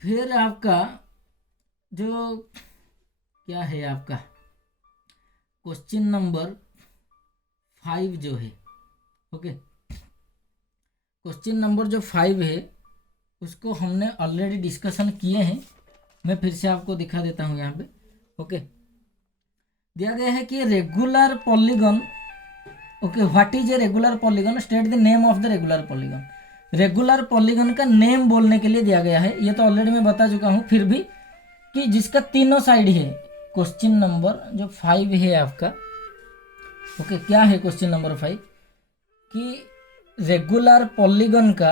फिर आपका जो क्या है, आपका क्वेश्चन नंबर 5 जो है। ओके, क्वेश्चन नंबर जो 5 है उसको हमने ऑलरेडी डिस्कशन किए हैं, मैं फिर से आपको दिखा देता हूँ यहाँ पे। ओके, दिया गया है कि regular polygon. Okay, what is a regular polygon, state the name of the regular polygon. Regular polygon का नेम बोलने के लिए दिया गया है, ये तो ऑलरेडी मैं बता चुका हूँ, फिर भी कि जिसका तीनों साइड है। क्वेश्चन नंबर जो 5 है आपका, ओके, क्या है क्वेश्चन नंबर 5 कि रेगुलर पॉलीगॉन का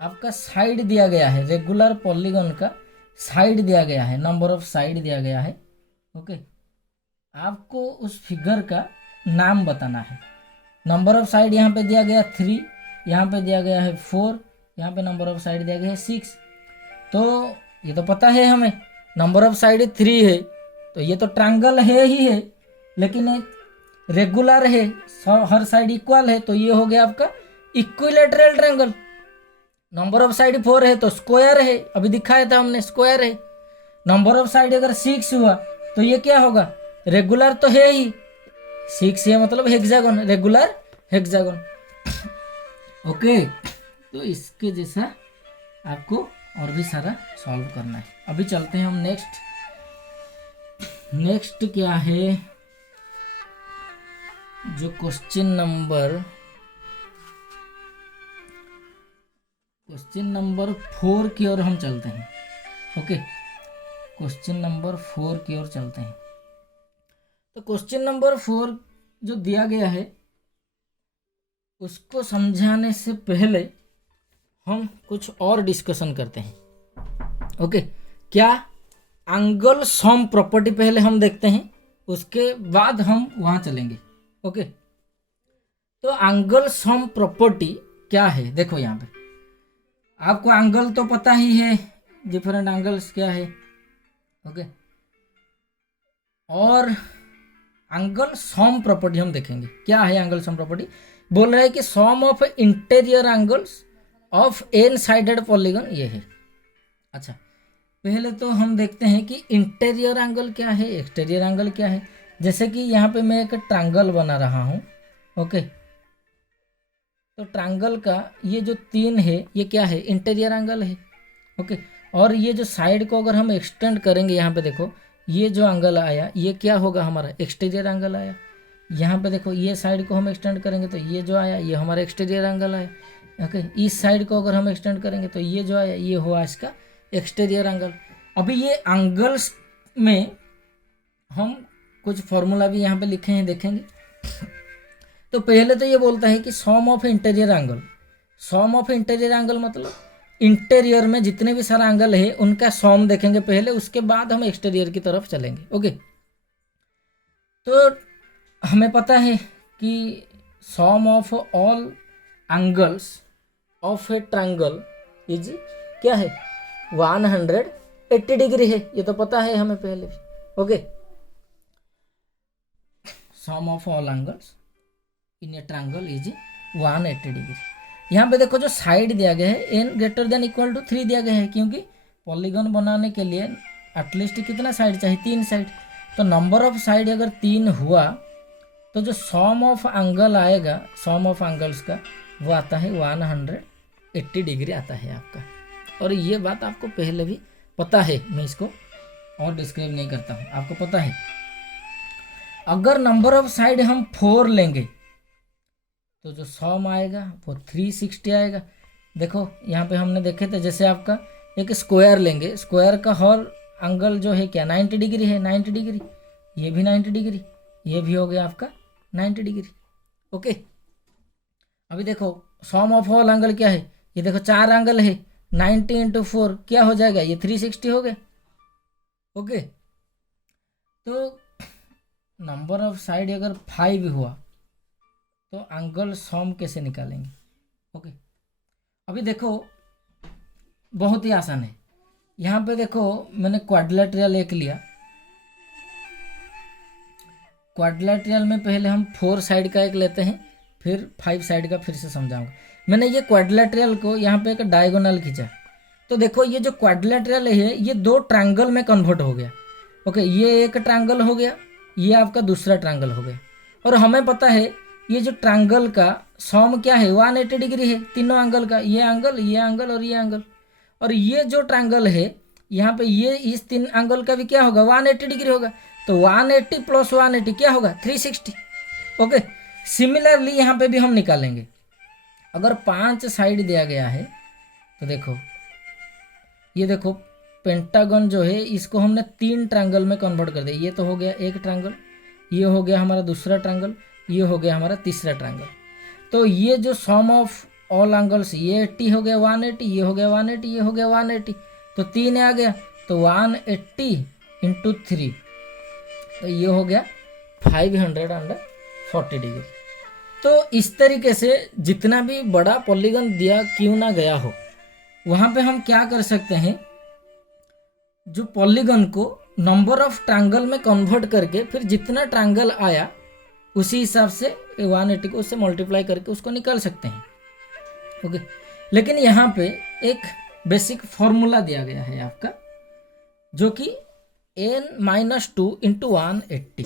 आपका साइड दिया गया है, रेगुलर पॉलीगॉन का साइड दिया गया है, नंबर ऑफ साइड दिया गया है। ओके, आपको उस फिगर का नाम बताना है। नंबर ऑफ साइड यहाँ पे दिया गया 3, यहाँ पे दिया गया है 4, यहाँ पे नंबर ऑफ साइड दिया गया है 6। तो ये तो पता है हमें, नंबर ऑफ साइड 3 है, तो ये तो ट्रायंगल है ही है, लेकिन रेगुलर है, हर साइड इक्वल है, तो ये हो गया आपका equilateral triangle. Number of side 4 है तो स्क्वायर है, अभी दिखाया था हमने, स्क्वायर है। नंबर ऑफ साइड अगर 6 हुआ तो ये क्या होगा, रेगुलर तो है ही, 6 है मतलब हेक्सागोन, रेगुलर हेक्सागोन। ओके, तो इसके जैसा आपको और भी सारा सॉल्व करना है। अभी चलते हैं हम नेक्स्ट क्या है, जो क्वेश्चन नंबर 4 की ओर हम चलते हैं। ओके, क्वेश्चन नंबर 4 की ओर चलते हैं। तो क्वेश्चन नंबर 4 जो दिया गया है उसको समझाने से पहले हम कुछ और डिस्कशन करते हैं। ओके, क्या एंगल सम प्रॉपर्टी पहले हम देखते हैं, उसके बाद हम वहाँ चलेंगे। ओके, तो एंगल सम प्रॉपर्टी क्या है, देखो यहाँ पे आपको एंगल तो पता ही है, डिफरेंट एंगल्स क्या है। ओके, और एंगल सम प्रॉपर्टी हम देखेंगे। क्या है एंगल सम प्रॉपर्टी, बोल रहा है कि sum of interior angles of n sided polygon ये है। अच्छा, पहले तो हम देखते हैं कि इंटीरियर एंगल क्या है, एक्सटीरियर एंगल क्या है। जैसे कि यहाँ पे मैं एक ट्रायंगल बना रहा हूँ। ओके, तो ट्रायंगल का ये जो 3 है ये क्या है, इंटीरियर एंगल है। ओके, और ये जो साइड को अगर हम एक्सटेंड करेंगे, यहाँ पे देखो ये जो एंगल आया ये क्या होगा हमारा, एक्सटीरियर एंगल आया। यहाँ पे देखो ये साइड को हम एक्सटेंड करेंगे तो ये जो आया ये हमारा एक्सटीरियर एंगल है। ओके, इस साइड को अगर हम एक्सटेंड करेंगे तो ये जो आया ये हुआ इसका एक्सटीरियर एंगल। अभी ये एंगल्स में हम कुछ फॉर्मूला भी यहाँ पे लिखे हैं, देखेंगे। तो पहले तो ये बोलता है कि sum of interior angle. Sum of interior angle मतलब इंटीरियर में जितने भी सारा एंगल है उनका सम देखेंगे पहले, उसके बाद हम एक्सटीरियर की तरफ चलेंगे। ओके, तो हमें पता है कि sum of all angles of a triangle is क्या है 180 डिग्री है, ये तो पता है हमें पहले भी। Okay, sum of all angles in a triangle is 180 degree. यहाँ पे देखो जो साइड दिया गया है n greater than equal to 3 दिया गया है, क्योंकि पॉलीगन बनाने के लिए एटलीस्ट कितना साइड चाहिए, 3 साइड। तो नंबर ऑफ साइड अगर 3 हुआ तो जो सम ऑफ एंगल आएगा, सम ऑफ एंगल्स का वो आता है 180 डिग्री आता है आपका। और ये बात आपको पहले भी पता है, मैं इसको और डिस्क्राइब नहीं करता हूँ, आपको पता है। अगर नंबर ऑफ साइड हम 4 लेंगे तो जो सम आएगा वो 360 आएगा। देखो यहाँ पे हमने देखे थे, जैसे आपका एक स्क्वायर लेंगे, स्क्वायर का हर एंगल जो है क्या 90 डिग्री है, 90 डिग्री, ये भी 90 डिग्री, ये भी हो गया आपका 90 डिग्री। ओके, अभी देखो सम ऑफ ऑल एंगल क्या है, ये देखो 4 एंगल है, 90 इंटू 4 क्या हो जाएगा, ये 360 हो गया। ओके, तो नंबर ऑफ साइड अगर 5 हुआ तो एंगल सम कैसे निकालेंगे। ओके, अभी देखो बहुत ही आसान है। यहाँ पे देखो मैंने क्वाड्रिलेटरल एक लिया, क्वाड्रिलेटरल में पहले हम 4 साइड का एक लेते हैं, फिर 5 साइड का फिर से समझाऊंगा। मैंने ये क्वाड्रिलेटरल को यहाँ पे एक डायगोनल खींचा, तो देखो ये जो क्वाड्रिलेटरल है ये 2 ट्रायंगल में कन्वर्ट हो गया। ओके, ये एक ट्रायंगल हो गया, ये आपका दूसरा ट्रायंगल हो गया। और हमें पता है ये जो ट्रायंगल का सम क्या है 180 डिग्री है, तीनों एंगल का, ये एंगल, ये एंगल और ये एंगल। और ये जो ट्रायंगल है यहाँ पे ये इस 3 एंगल का भी क्या होगा 180 डिग्री होगा। तो 180 प्लस 180 क्या होगा 360। ओके, सिमिलरली यहाँ पे भी हम निकालेंगे। अगर 5 साइड दिया गया है तो देखो ये देखो पेंटागन जो है इसको हमने 3 ट्रायंगल में कन्वर्ट कर दिया। ये तो हो गया एक ट्रायंगल, ये हो गया हमारा दूसरा ट्रायंगल, ये हो गया हमारा तीसरा ट्रायंगल। तो ये जो सम ऑफ ऑल एंगल्स, ये 80 हो गया 180, ये हो गया 180, ये हो गया 180, तो 3 आ गया, तो 180 इंटू 3, तो ये हो गया 540 डिग्री। तो इस तरीके से जितना भी बड़ा पॉलीगन दिया क्यों ना गया हो, वहाँ पे हम क्या कर सकते हैं, जो पॉलीगन को नंबर ऑफ ट्रायंगल में कन्वर्ट करके फिर जितना ट्रायंगल आया उसी हिसाब से 180 को उससे मल्टीप्लाई करके उसको निकाल सकते हैं। ओके, लेकिन यहाँ पे एक बेसिक फॉर्मूला दिया गया है आपका, जो कि n-2 इंटू 180।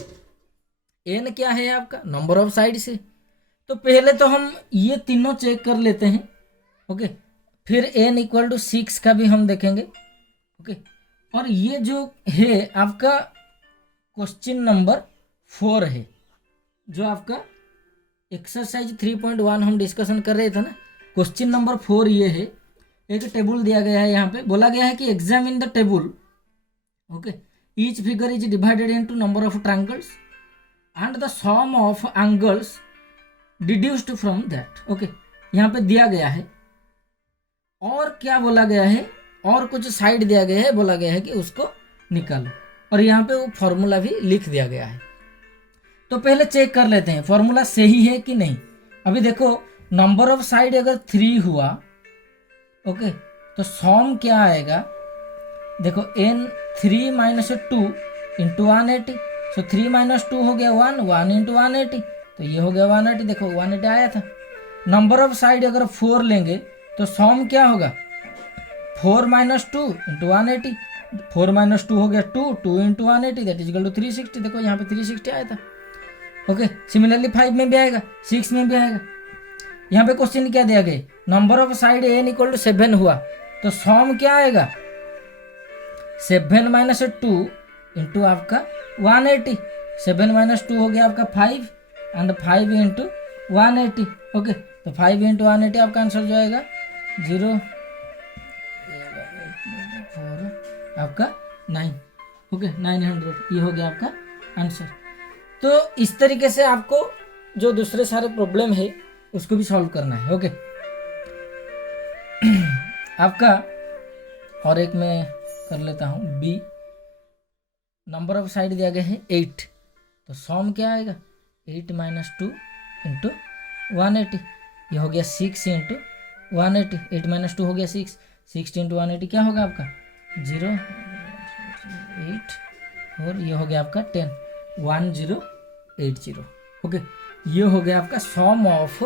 n क्या है आपका नंबर ऑफ साइड से, तो पहले तो हम ये तीनों चेक कर लेते हैं। ओके, फिर n इक्वल टू 6 का भी हम देखेंगे। ओके, और ये जो है आपका क्वेश्चन नंबर 4 है, जो आपका एक्सरसाइज 3.1 हम डिस्कशन कर रहे थे ना, क्वेश्चन नंबर 4 ये है। एक टेबल दिया गया है, यहाँ पे बोला गया है कि examine the table. Okay, each figure is divided into number of triangles and the sum of angles deduced from that. Okay, यहाँ पे दिया गया है और क्या बोला गया है, और कुछ साइड दिया गया है, बोला गया है कि उसको निकालो, और यहाँ पे वो फॉर्मूला भी लिख दिया गया है। तो पहले चेक कर लेते हैं फॉर्मूला सही है कि नहीं। अभी देखो नंबर ऑफ साइड अगर 3 हुआ, ओके, तो सम क्या आएगा, देखो n 3 माइनस 2 इंटू 180, सो 3 माइनस 2 हो गया 1, 1 इंटू 180, तो ये हो गया 180। देखो 180 आया था। नंबर ऑफ साइड अगर 4 लेंगे तो सम क्या होगा 4 माइनस 2 इंटू 180, 4 माइनस 2 हो गया 2, 2 into 180 that is equal to 360। देखो यहाँ पे 360 आया था। ओके, सिमिलरली 5 में भी आएगा, 6 में भी आएगा। यहाँ पे क्वेश्चन क्या दिया गया, number of side n equal to 7 हुआ, तो सम क्या आएगा 7 माइनस 2 इंटू आपका 180, 7 माइनस 2 हो गया आपका 5, एंड 5 इंटू 180। ओके, तो 5 इंटू 180 आपका आंसर जो आएगा 0 4 आपका 9। ओके, 900 ये हो गया आपका आंसर। तो इस तरीके से आपको जो दूसरे सारे प्रॉब्लम है उसको भी सॉल्व करना है। ओके, आपका और एक मैं कर लेता हूँ बी। नंबर ऑफ साइड दिया गया है 8, तो सॉम क्या आएगा 8 माइनस 2 इंटू 180, ये हो गया 6 इंटू 180। 8 माइनस 2 हो गया 6, 6 इंटू 180 क्या होगा आपका 0 8 और ये हो गया आपका 10 1080। ओके, ये हो गया आपका सॉम ऑफ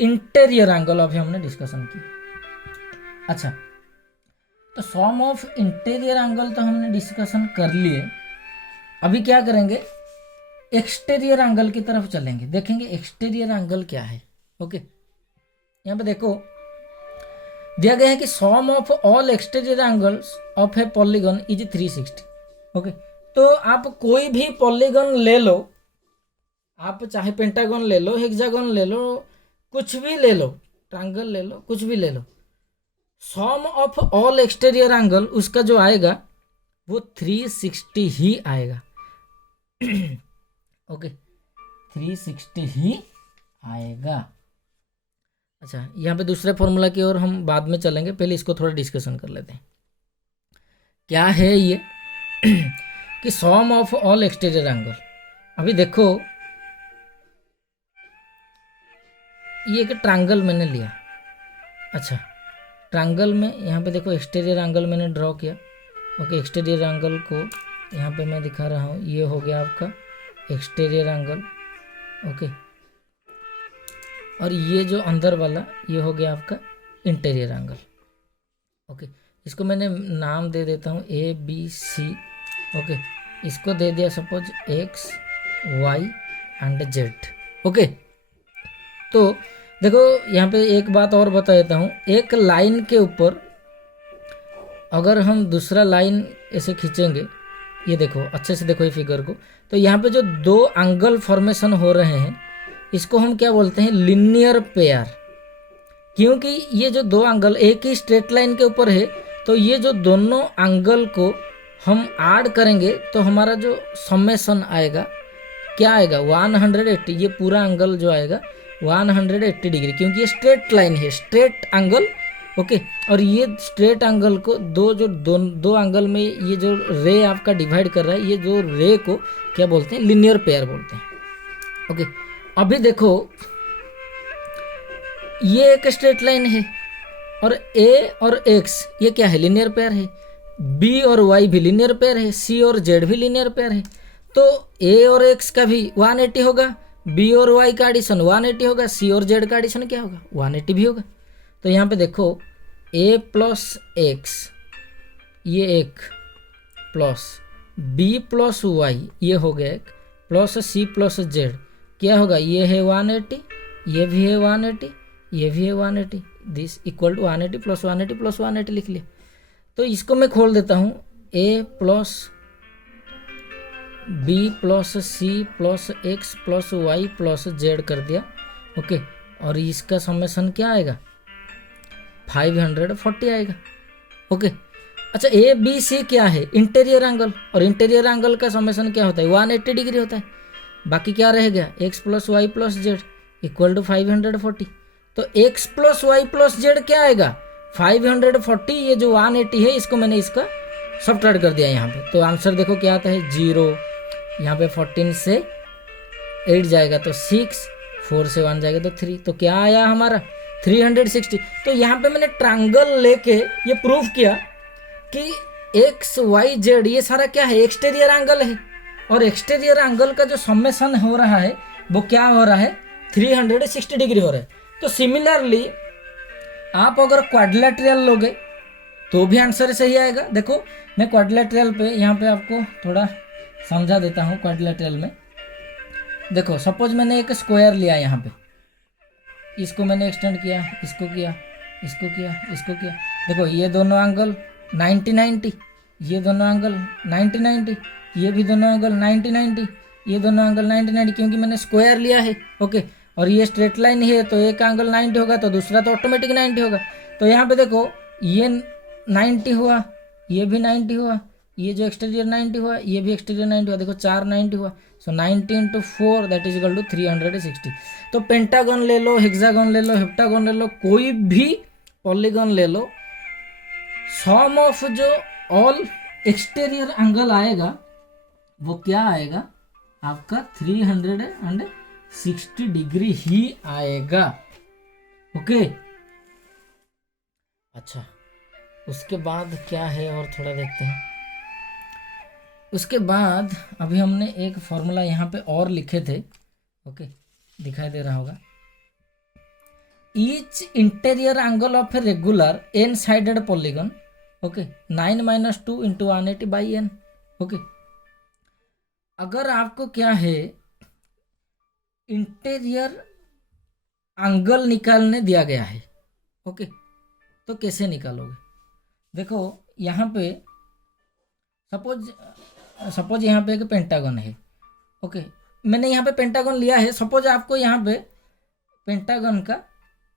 इंटीरियर एंगल। अभी हमने डिस्कशन की। अच्छा, तो सॉम ऑफ इंटीरियर एंगल तो हमने डिस्कशन कर लिए। अभी क्या करेंगे, एक्सटीरियर एंगल की तरफ चलेंगे, देखेंगे एक्सटीरियर एंगल क्या है। ओके, यहाँ पे देखो दिया गया है कि sum of all exterior angles of a polygon is 360। Okay, तो आप कोई भी पॉलीगन ले लो, आप चाहे पेंटागन ले लो, हेक्सागन ले लो, कुछ भी ले लो, ट्रायंगल ले लो, कुछ भी ले लो, सॉम ऑफ ऑल एक्सटीरियर एंगल उसका जो आएगा वो 360 ही आएगा। ओके, 360 ही आएगा। अच्छा, यहाँ पे दूसरे फॉर्मूला की ओर हम बाद में चलेंगे, पहले इसको थोड़ा डिस्कशन कर लेते हैं। क्या है ये कि sum of all exterior angle. अभी देखो ये एक ट्रायंगल मैंने लिया। अच्छा, ट्रायंगल में यहाँ पे देखो एक्सटीरियर एंगल मैंने ड्रॉ किया। ओके, एक्सटीरियर एंगल को यहाँ पे मैं दिखा रहा हूँ, ये हो गया आपका एक्सटीरियर एंगल। ओके, और ये जो अंदर वाला ये हो गया आपका इंटीरियर एंगल। ओके, इसको मैंने नाम दे देता हूँ ABC। ओके, इसको दे दिया suppose X Y and Z। Okay, तो देखो यहाँ पे एक बात और बता देता हूँ, एक लाइन के ऊपर अगर हम दूसरा लाइन ऐसे खींचेंगे, ये देखो अच्छे से देखो ये फिगर को, तो यहाँ पे जो दो एंगल फॉर्मेशन हो रहे हैं इसको हम क्या बोलते हैं, लिनियर पेयर। क्योंकि ये जो दो एंगल एक ही स्ट्रेट लाइन के ऊपर है, तो ये जो दोनों एंगल को हम ऐड करेंगे तो हमारा जो समेशन आएगा क्या आएगा 180। ये पूरा एंगल जो आएगा 180 डिग्री, क्योंकि ये स्ट्रेट लाइन है, स्ट्रेट एंगल। ओके, और ये स्ट्रेट एंगल को दो एंगल में ये जो रे आपका डिवाइड कर रहा है, ये जो रे को क्या बोलते हैं, लिनियर पेयर बोलते हैं। ओके, अभी देखो ये एक स्ट्रेट लाइन है और A और X ये क्या है, लिनियर पेयर है। B और Y भी लिनियर पेयर है, C और Z भी लिनियर पेयर है। तो A और X का भी 180 होगा, B और Y का एडिशन 180 होगा, C और Z का एडिशन क्या होगा 180 भी होगा। तो यहाँ पे देखो A प्लस X ये एक प्लस B प्लस Y ये हो गया एक प्लस C प्लस Z क्या होगा, ये है 180, ये भी है 180, ये भी है 180, this equal to 180 plus 180 plus 180 लिख लिया। तो इसको मैं खोल देता हूँ, A plus B plus C plus X plus Y plus Z कर दिया। ओके, और इसका समेशन क्या आएगा 540 आएगा। ओके, अच्छा ABC क्या है, इंटीरियर एंगल, और इंटीरियर एंगल का समेशन क्या होता है 180 डिग्री होता है। बाकी क्या रह गया X plus Y plus Z equal to 540। तो X plus Y plus Z क्या आएगा 540, ये जो 180 है इसको मैंने इसका सब्ट्रैक्ट कर दिया यहाँ पे। तो आंसर देखो क्या आता है 0, यहाँ पे 14 से 8 जाएगा तो 6, 4 से 1 जाएगा तो 3, तो क्या आया हमारा 360। तो यहाँ पे मैंने ट्रायंगल लेके ये प्रूव किया कि एक्स वाई जेड ये सारा क्या है एक्सटीरियर एंगल है, और एक्सटीरियर एंगल का जो समेशन हो रहा है वो क्या हो रहा है 360 डिग्री हो रहा है। तो सिमिलरली आप अगर क्वाड्रिलेटरल लोगे तो भी आंसर सही आएगा। देखो मैं क्वाड्रिलेटरल पे यहाँ पे आपको थोड़ा समझा देता हूँ। क्वाड्रिलेटरल में देखो सपोज मैंने एक स्क्वायर लिया, यहाँ पे इसको मैंने एक्सटेंड किया, इसको किया, इसको किया, इसको किया। देखो ये दोनों एंगल 90-90, ये दोनों एंगल 90-90, ये भी दोनों एंगल 90-90, ये दोनों एंगल 90 90, क्योंकि मैंने स्क्वायर लिया है। ओके, और ये स्ट्रेट लाइन है तो एक एंगल 90 होगा तो दूसरा तो ऑटोमेटिक 90 होगा। तो यहाँ पे देखो ये 90 हुआ, ये भी 90 हुआ, ये जो एक्सटीरियर 90 हुआ, ये भी एक्सटीरियर 90 हुआ, देखो 4 90 हुआ। सो 90 × 4 दैट इज इक्वल टू 360। तो पेंटागन ले लो, हेक्सागन ले लो, हेप्टागन ले लो, कोई भी पॉलीगन ले लो, सम ऑफ जो ऑल एक्सटीरियर एंगल आएगा वो क्या आएगा आपका 360 डिग्री ही आएगा। ओके, अच्छा उसके बाद क्या है और थोड़ा देखते हैं। उसके बाद अभी हमने एक फॉर्मूला यहाँ पे और लिखे थे। ओके, दिखाई दे रहा होगा। Each interior angle of a regular N sided polygon, okay, 9 - 2 × 180/n। Okay, अगर आपको क्या है इंटीरियर एंगल निकालने दिया गया है, ओके, तो कैसे निकालोगे? देखो यहाँ पे सपोज यहाँ पे एक पेंटागन है। ओके, मैंने यहाँ पे पेंटागन लिया है। सपोज आपको यहाँ पे पेंटागन का,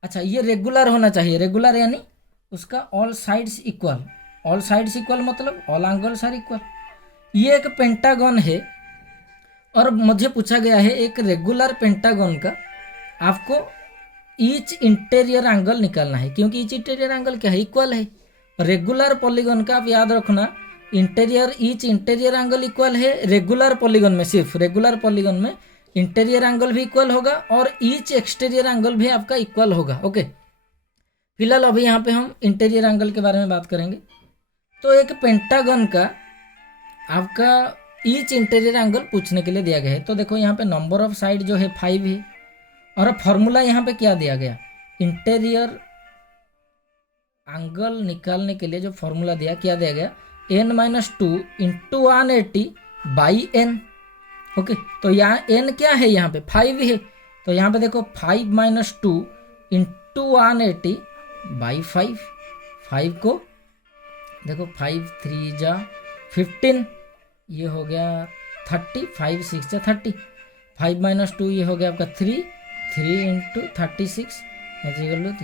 अच्छा ये रेगुलर होना चाहिए। रेगुलर यानी उसका all sides equal. All sides equal मतलब ऑल एंगल्स आर इक्वल। ये एक पेंटागन है और मुझे पूछा गया है एक रेगुलर पेंटागन का आपको ईच इंटीरियर एंगल निकालना है, क्योंकि ईच इंटीरियर एंगल क्या है, इक्वल है। रेगुलर पॉलीगन का आप याद रखना, ईच इंटीरियर एंगल इक्वल है। रेगुलर पॉलीगन में, सिर्फ रेगुलर पॉलीगन में इंटीरियर एंगल भी इक्वल होगा और ईच एक्सटीरियर एंगल भी आपका इक्वल होगा। ओके, फिलहाल अभी यहाँ पे हम इंटीरियर एंगल के बारे में बात करेंगे। तो एक पेंटागन का आपका ईच इंटीरियर एंगल पूछने के लिए दिया गया है। तो देखो यहाँ पे नंबर ऑफ साइड जो है 5 है और फॉर्मूला यहाँ पे क्या दिया गया, इंटीरियर एंगल निकालने के लिए जो फॉर्मूला दिया, क्या दिया गया, n - 2 × 180/n। ओके, तो यहाँ n क्या है, यहाँ पे 5 है। तो यहाँ पे देखो 5 - 2 × 180/5। 5 को देखो 5 × 3 = 15, ये हो गया 30, 5 × 6 = 30। 5 - 2 ये हो गया आपका 3 × 36 3 6 =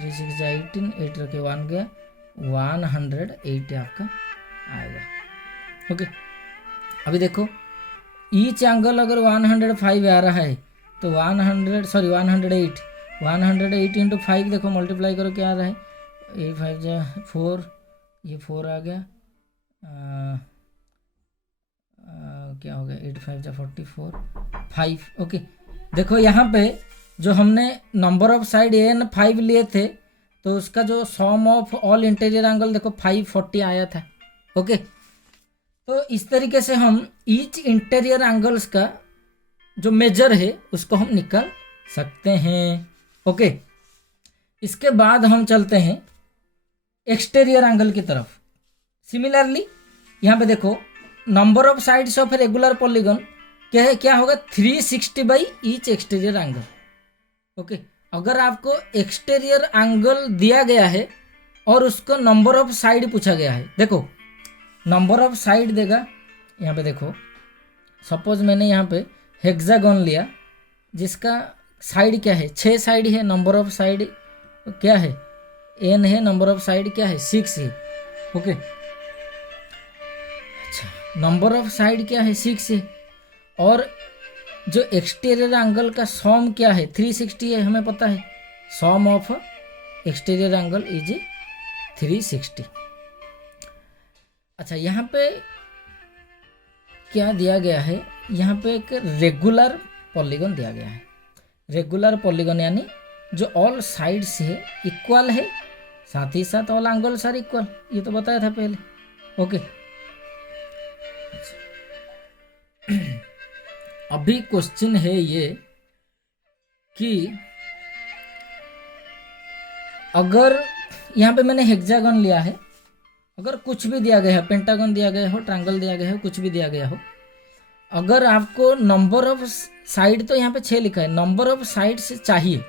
18, 8 रखे 1 गया 180 आपका आएगा। ओके, अभी देखो ईच एंगल अगर 105 आ रहा है तो 108 × 5 देखो मल्टीप्लाई करो क्या आ रहा है, 8 5 = 4, ये 4 आ गया, क्या हो गया 8 5 = 44 5। ओके, देखो यहाँ पे जो हमने नंबर ऑफ साइड n 5 लिए थे तो उसका जो सम ऑफ ऑल इंटीरियर एंगल देखो 540 आया था। ओके, तो इस तरीके से हम ईच इंटीरियर एंगल्स का जो मेजर है उसको हम निकाल सकते हैं। ओके, इसके बाद हम चलते हैं एक्सटीरियर एंगल की तरफ। सिमिलरली यहाँ पे देखो number of sides of regular polygon क्या है, क्या होगा 360 ईच एक्सटीरियर एंगल। ओके, अगर आपको एक्सटीरियर एंगल दिया गया है और उसको नंबर ऑफ साइड पूछा गया है, देखो नंबर ऑफ साइड देगा। यहाँ पे देखो सपोज मैंने यहाँ पे हेक्सागन लिया जिसका साइड क्या है, 6 साइड है। नंबर ऑफ साइड क्या है, n है। नंबर ऑफ साइड क्या है, 6 है। ओके, अच्छा नंबर ऑफ साइड क्या है, 6 है। और जो एक्सटीरियर एंगल का सम क्या है, 360 है, हमें पता है। सम ऑफ एक्सटीरियर एंगल इज 360। अच्छा, यहाँ पे क्या दिया गया है, यहाँ पे एक रेगुलर पॉलीगन दिया गया है। रेगुलर पॉलीगन यानी जो ऑल साइड्स है इक्वल है, साथ ही साथ ऑल एंगल्स आर इक्वल, ये तो बताया था पहले। ओके, अभी क्वेश्चन है ये कि अगर यहाँ पे मैंने हेक्सागन लिया है, अगर कुछ भी दिया गया है, पेंटागन दिया गया हो, ट्रायंगल दिया गया हो, कुछ भी दिया गया हो, अगर आपको नंबर ऑफ साइड तो यहाँ पे 6 लिखा है, नंबर ऑफ साइड्स चाहिए।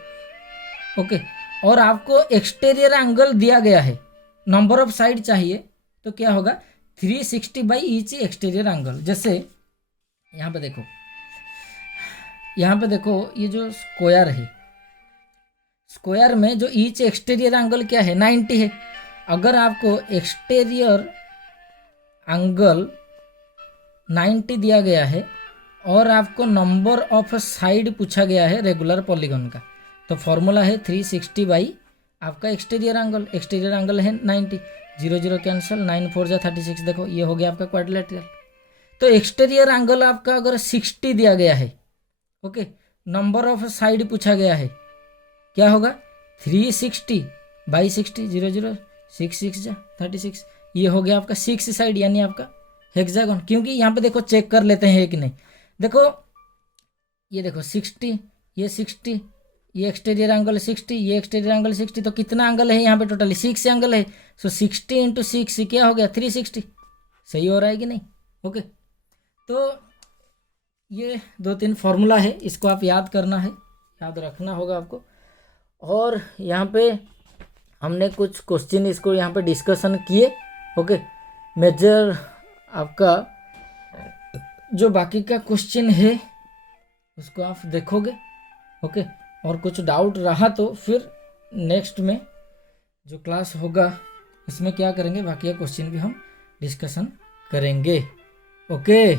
ओके, और आपको एक्सटीरियर एंगल दिया गया है, नंबर ऑफ साइड चाहिए, तो क्या होगा 360 ईच एक्सटीरियर एंगल। जैसे यहाँ पे देखो यहाँ पे देखो ये जो स्क्वायर है, स्क्वायर में जो ईच एक्सटीरियर एंगल क्या है 90 है। अगर आपको एक्सटीरियर एंगल 90 दिया गया है और आपको नंबर ऑफ साइड पूछा गया है रेगुलर पॉलीगन का, तो फॉर्मूला है 360 बाई आपका एक्सटीरियर एंगल है 90, 0 0 कैंसिल, 9 4 जा 36, देखो ये हो गया आपका क्वाड्रिलेटरल। तो एक्सटीरियर एंगल आपका अगर 60 दिया गया है, ओके, नंबर ऑफ साइड पूछा गया है, क्या होगा 360 बाई 60, 0 0 6 6 जा 36, ये हो गया आपका 6 साइड यानी आपका हेक्सागन। क्योंकि यहाँ पे देखो चेक कर लेते हैं कि नहीं, देखो ये देखो 60, ये 60, ये एक्सटीरियर एंगल 60, ये एक्सटीरियर एंगल 60, तो कितना एंगल है यहाँ पे टोटली 6 एंगल है। सो 60 इंटू 6 क्या हो गया 360, सही हो रहा है कि नहीं? ओके, तो ये 2-3 फॉर्मूला है, इसको आप याद करना है, याद रखना होगा आपको। और यहाँ पे हमने कुछ क्वेश्चन इसको यहाँ पे डिस्कशन किए। ओके, मेजर आपका जो बाकी का क्वेश्चन है उसको आप देखोगे। ओके, और कुछ डाउट रहा तो फिर नेक्स्ट में जो क्लास होगा उसमें क्या करेंगे, बाकी का क्वेश्चन भी हम डिस्कशन करेंगे। ओके।